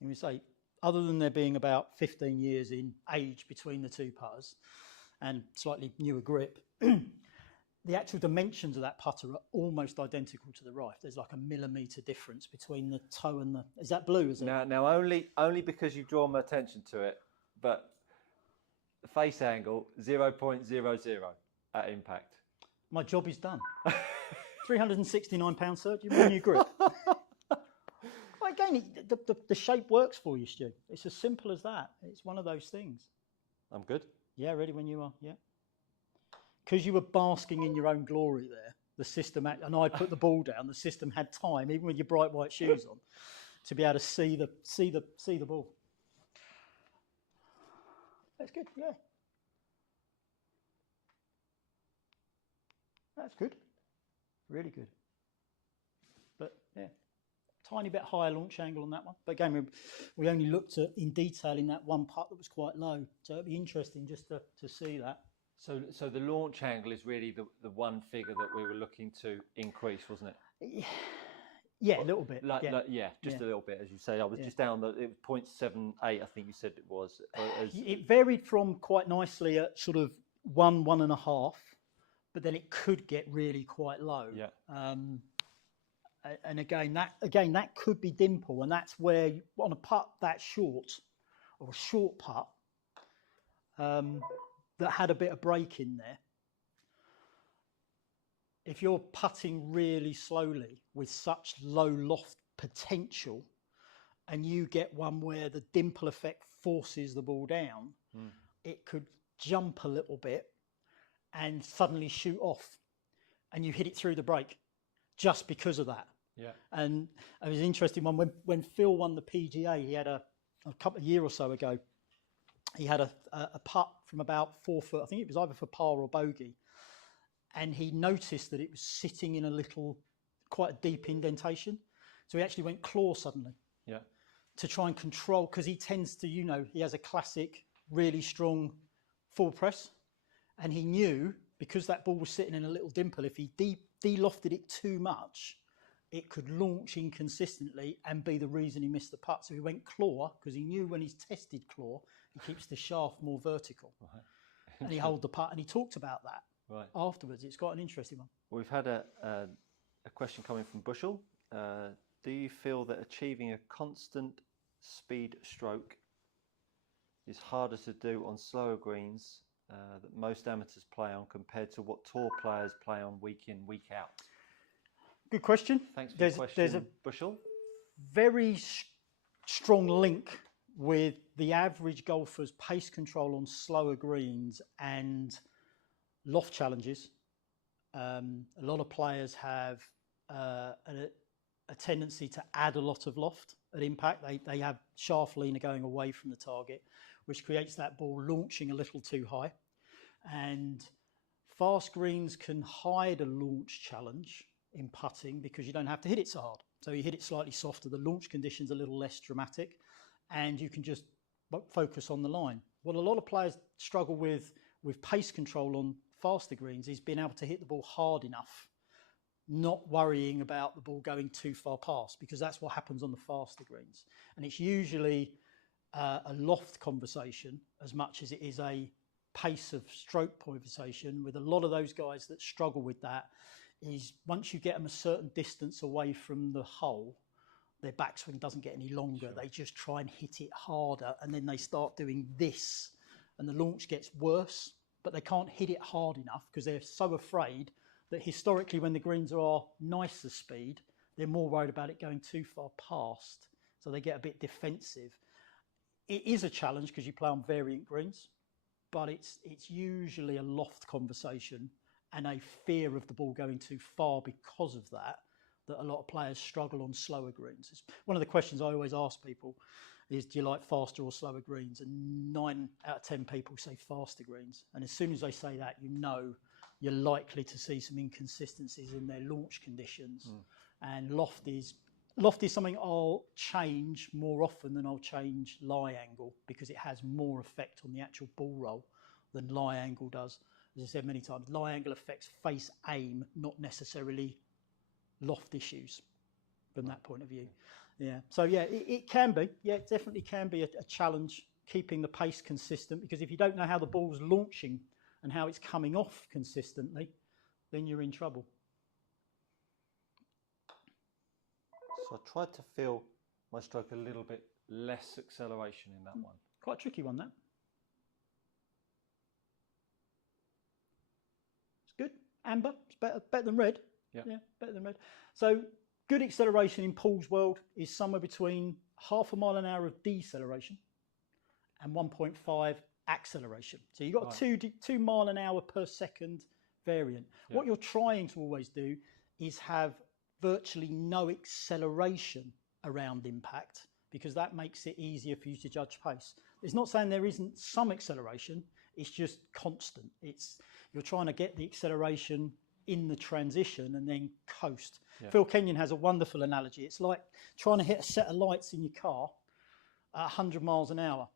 And we say, other than there being about 15 years in age between the two putters and slightly newer grip, the actual dimensions of that putter are almost identical to the Rife. There's like a millimetre difference between the toe and the... Is that blue, is it? Now only because you've drawn my attention to it, but the face angle, 0.00 at impact. My job is done. £369, sir. Do you mean your grip? Well, again, the shape works for you, Stu. It's as simple as that. It's one of those things. I'm good. Yeah, ready when you are. Yeah. Because you were basking in your own glory there, the system, and I put the ball down. The system had time, even with your bright white shoes on, to be able to see the ball. That's good. Yeah. That's good. Really good. But yeah, tiny bit higher launch angle on that one. But again, we only looked at in detail in that one putt that was quite low. So it'd be interesting just to see that. So the launch angle is really the one figure that we were looking to increase, wasn't it? Yeah, a little bit. Just a little bit, as you say. I was just down it was 0.78, I think you said it was. It varied from quite nicely at sort of 1.5, but then it could get really quite low. Yeah. And again, that could be dimple, and that's where on a putt that short, or a short putt, that had a bit of break in there. If you're putting really slowly with such low loft potential, and you get one where the dimple effect forces the ball down, it could jump a little bit and suddenly shoot off, and you hit it through the break just because of that. Yeah. And it was an interesting one when Phil won the PGA. He had a couple of years or so ago. He had a putt from about 4 foot. I think it was either for par or bogey. And he noticed that it was sitting in quite a deep indentation. So he actually went claw suddenly. Yeah. To try and control, because he tends to, he has a classic, really strong full press. And he knew, because that ball was sitting in a little dimple, if he de-lofted it too much, it could launch inconsistently and be the reason he missed the putt. So he went claw, because he knew when he's tested claw, he keeps the shaft more vertical. Right. And he holds the putt, and he talked about that. Right. Afterwards. It's quite an interesting one. We've had a question coming from Bushell. Do you feel that achieving a constant speed stroke is harder to do on slower greens that most amateurs play on compared to what tour players play on week in, week out? Good question. Thanks for the question, there's a Bushell. Very strong link with the average golfer's pace control on slower greens and loft challenges. A lot of players have a tendency to add a lot of loft at impact. They have shaft leaner going away from the target, which creates that ball launching a little too high. And fast greens can hide a launch challenge in putting because you don't have to hit it so hard. So you hit it slightly softer, the launch condition's a little less dramatic, and you can just focus on the line. What a lot of players struggle with pace control on faster greens is being able to hit the ball hard enough, not worrying about the ball going too far past, because that's what happens on the faster greens. And it's usually a loft conversation as much as it is a pace of stroke conversation. With a lot of those guys that struggle with that is once you get them a certain distance away from the hole, their backswing doesn't get any longer. Sure. They just try and hit it harder, and then they start doing this, and the launch gets worse, but they can't hit it hard enough because they're so afraid that historically when the greens are nicer speed, they're more worried about it going too far past, so they get a bit defensive. It is a challenge because you play on variant greens, but it's usually a loft conversation and a fear of the ball going too far because of that a lot of players struggle on slower greens. It's one of the questions I always ask people is, do you like faster or slower greens? And 9 out of 10 people say faster greens. And as soon as they say that, you know you're likely to see some inconsistencies in their launch conditions. And loft is something I'll change more often than I'll change lie angle, because it has more effect on the actual ball roll than lie angle does. As I said many times, lie angle affects face aim, not necessarily loft issues from that point of view. Yeah. So yeah, it can be. Yeah, it definitely can be a challenge keeping the pace consistent, because if you don't know how the ball's launching and how it's coming off consistently, then you're in trouble. So I tried to feel my stroke a little bit less acceleration in that one. Quite a tricky one, that. It's good. Amber, it's better than red. Yeah, better than red. So good acceleration in Paul's world is somewhere between 0.5 mile an hour of deceleration and 1.5 acceleration. So you've got a 2 mile an hour per second variant. Yeah. What you're trying to always do is have virtually no acceleration around impact, because that makes it easier for you to judge pace. It's not saying there isn't some acceleration, it's just constant. You're trying to get the acceleration in the transition and then coast. Yeah. Phil Kenyon has a wonderful analogy. It's like trying to hit a set of lights in your car at 100 miles an hour.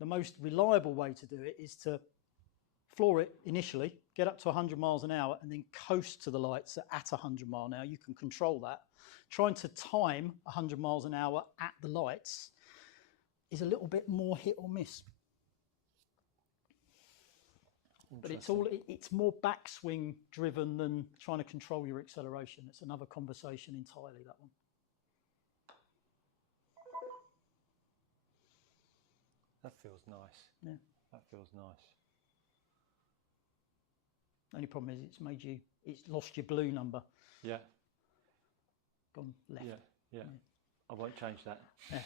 The most reliable way to do it is to floor it initially, get up to 100 miles an hour, and then coast to the lights at 100 miles an hour. You can control that. Trying to time 100 miles an hour at the lights is a little bit more hit or miss. But it's more backswing driven than trying to control your acceleration. It's another conversation entirely, that one. That feels nice. Yeah. That feels nice. Only problem is it's lost your blue number. Yeah. Gone left. Yeah. I won't change that. Yeah.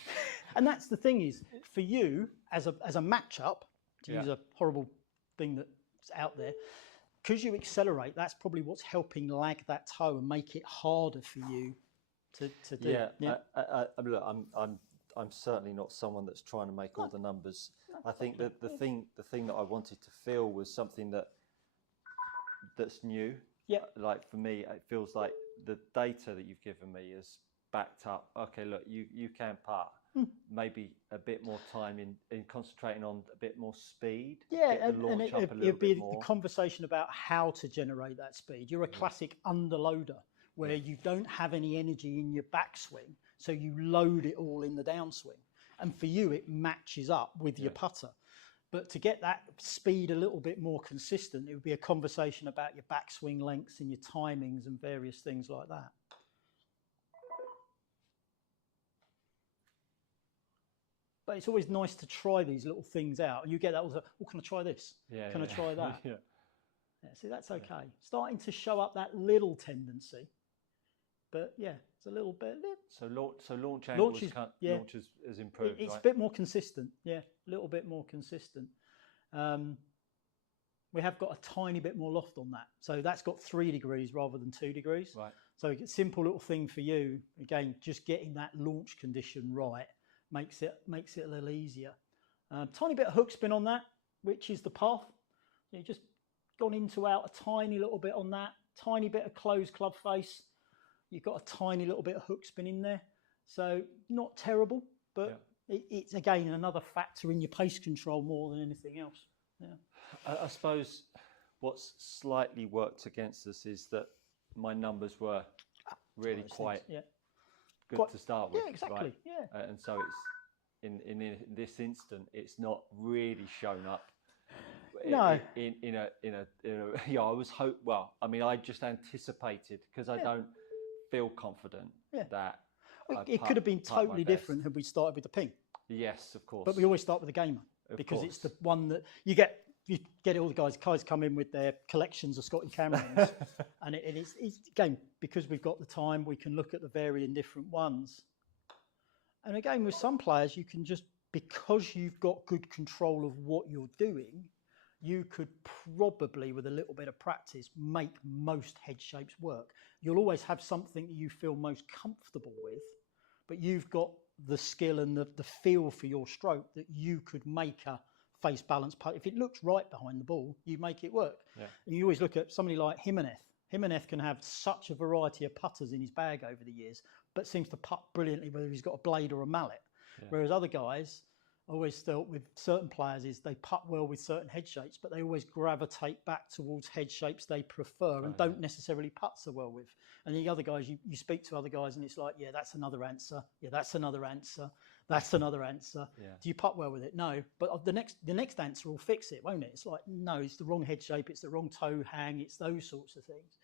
And that's the thing is, for you as a match-up, to use a horrible thing that's out there, because you accelerate, that's probably what's helping lag that toe and make it harder for you to do. Yeah. Look, I'm certainly not someone that's trying to make all the numbers. I think that the thing that I wanted to feel was something that's new. Yeah. Like for me, it feels like the data that you've given me is backed up. Okay, look, you can putt. Maybe a bit more time in concentrating on a bit more speed. Yeah, and it'd be the conversation about how to generate that speed. You're a classic underloader where you don't have any energy in your backswing, so you load it all in the downswing. And for you, it matches up with your putter. But to get that speed a little bit more consistent, it would be a conversation about your backswing lengths and your timings and various things like that. But it's always nice to try these little things out. And you get that, can I try this? Can I try that? Yeah, see, that's okay. Starting to show up that little tendency. But yeah, it's a little bit. So launch angle has improved, It's right? a bit more consistent. Yeah, a little bit more consistent. We have got a tiny bit more loft on that. So that's got 3 degrees rather than 2 degrees. Right. So a simple little thing for you, again, just getting that launch condition right makes it a little easier. Tiny bit of hook spin on that, which is the path. You just gone into out a tiny little bit on that, tiny bit of closed club face. You've got a tiny little bit of hook spin in there. So not terrible, but it's again another factor in your pace control more than anything else. Yeah. I suppose what's slightly worked against us is that my numbers were really quite good to start with. Yeah, exactly. Right? Yeah. And so it's in this instant, it's not really shown up. No. In a yeah, I was Well, I mean, I just anticipated because I don't feel confident that it could have been totally different had we started with the ping. Yes, of course. But we always start with the gamer because it's the one that you get all the guys come in with their collections of Scotty Camerons, and it's again because we've got the time, we can look at the varying different ones. And again, with some players, you can just, because you've got good control of what you're doing, you could probably, with a little bit of practice, make most head shapes work. You'll always have something that you feel most comfortable with, but you've got the skill and the feel for your stroke that you could make a face balance putt. If it looks right behind the ball, you make it work. Yeah. And you always look at somebody like Jimenez. Jimenez can have such a variety of putters in his bag over the years, but seems to putt brilliantly whether he's got a blade or a mallet. Yeah. Whereas other guys, I always felt with certain players is they putt well with certain head shapes, but they always gravitate back towards head shapes they prefer and don't necessarily putt so well with. And the other guys, you speak to other guys and it's like, yeah, that's another answer. Yeah, that's another answer. That's another answer. Yeah. Do you putt well with it? No. But the next answer will fix it, won't it? It's like, no, it's the wrong head shape. It's the wrong toe hang. It's those sorts of things.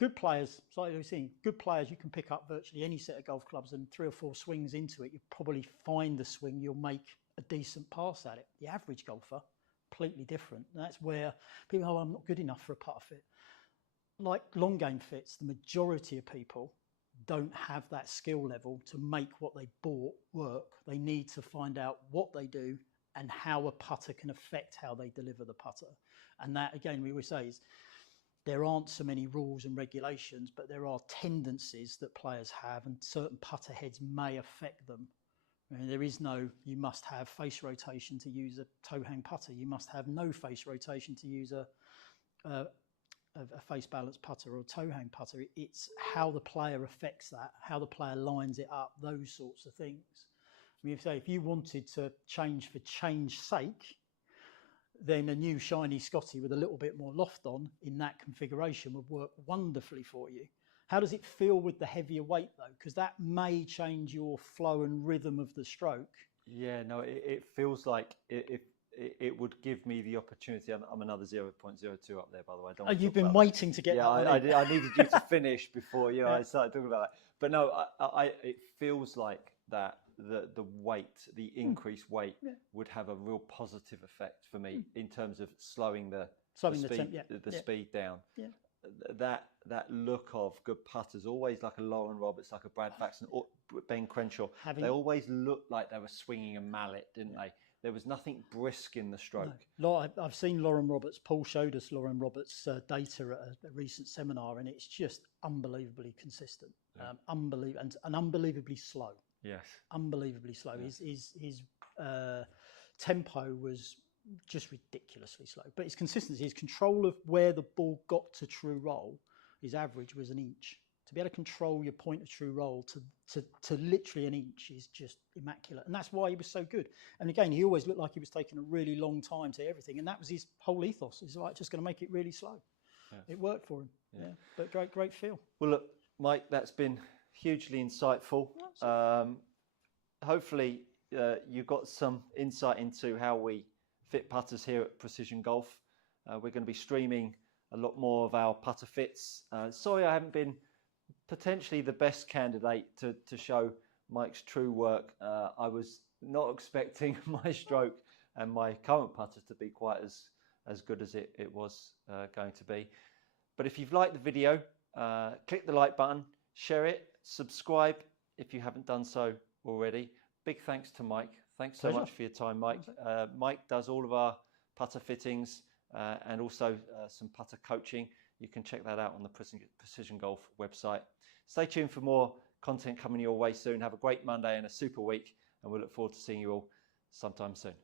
Good players, it's like you've seen, good players, you can pick up virtually any set of golf clubs and 3 or 4 swings into it. You probably find the swing, you'll make a decent pass at it. The average golfer, completely different. And that's where people, oh, I'm not good enough for a putter fit. Like long game fits, the majority of people don't have that skill level to make what they bought work. They need to find out what they do and how a putter can affect how they deliver the putter. And that, again, we always say is, there aren't so many rules and regulations, but there are tendencies that players have, and certain putter heads may affect them. I mean, there is no, you must have face rotation to use a toe hang putter. You must have no face rotation to use a face balance putter or a toe hang putter. It's how the player affects that, how the player lines it up, those sorts of things. I mean, if you wanted to change for change's sake, then a new shiny Scotty with a little bit more loft on in that configuration would work wonderfully for you. How does it feel with the heavier weight though? Because that may change your flow and rhythm of the stroke. Yeah, no, it feels like it would give me the opportunity. I'm another 0.02 up there, by the way. You've been waiting to get that. I needed you to finish before I started talking about that. But no, it feels like that. The weight, the increased weight would have a real positive effect for me in terms of slowing the speed down. Yeah. That look of good putters, always like a Lauren Roberts, like a Brad Faxon, or Ben Crenshaw, they always looked like they were swinging a mallet, didn't they? There was nothing brisk in the stroke. No. I've seen Lauren Roberts. Paul showed us Lauren Roberts' data at a recent seminar, and it's just unbelievably consistent, and unbelievably slow. Yes, unbelievably slow. Yes. His tempo was just ridiculously slow, but his consistency, his control of where the ball got to true roll, his average was an inch. To be able to control your point of true roll to literally an inch is just immaculate, and that's why he was so good. And again, he always looked like he was taking a really long time to everything, and that was his whole ethos. He's like, just going to make it really slow. Yeah. It worked for him. Yeah, but great feel. Well, look, Mike, that's been hugely insightful. Hopefully you got some insight into how we fit putters here at Precision Golf. We're going to be streaming a lot more of our putter fits. Sorry I haven't been potentially the best candidate to show Mike's true work. I was not expecting my stroke and my current putter to be quite as good as it was going to be. But if you've liked the video, click the like button, share it, subscribe if you haven't done so already. Big thanks to Mike. Thanks so much for your time, Mike. Mike does all of our putter fittings and also some putter coaching. You can check that out on the Precision Golf website. Stay tuned for more content coming your way soon. Have a great Monday and a super week, and we'll look forward to seeing you all sometime soon.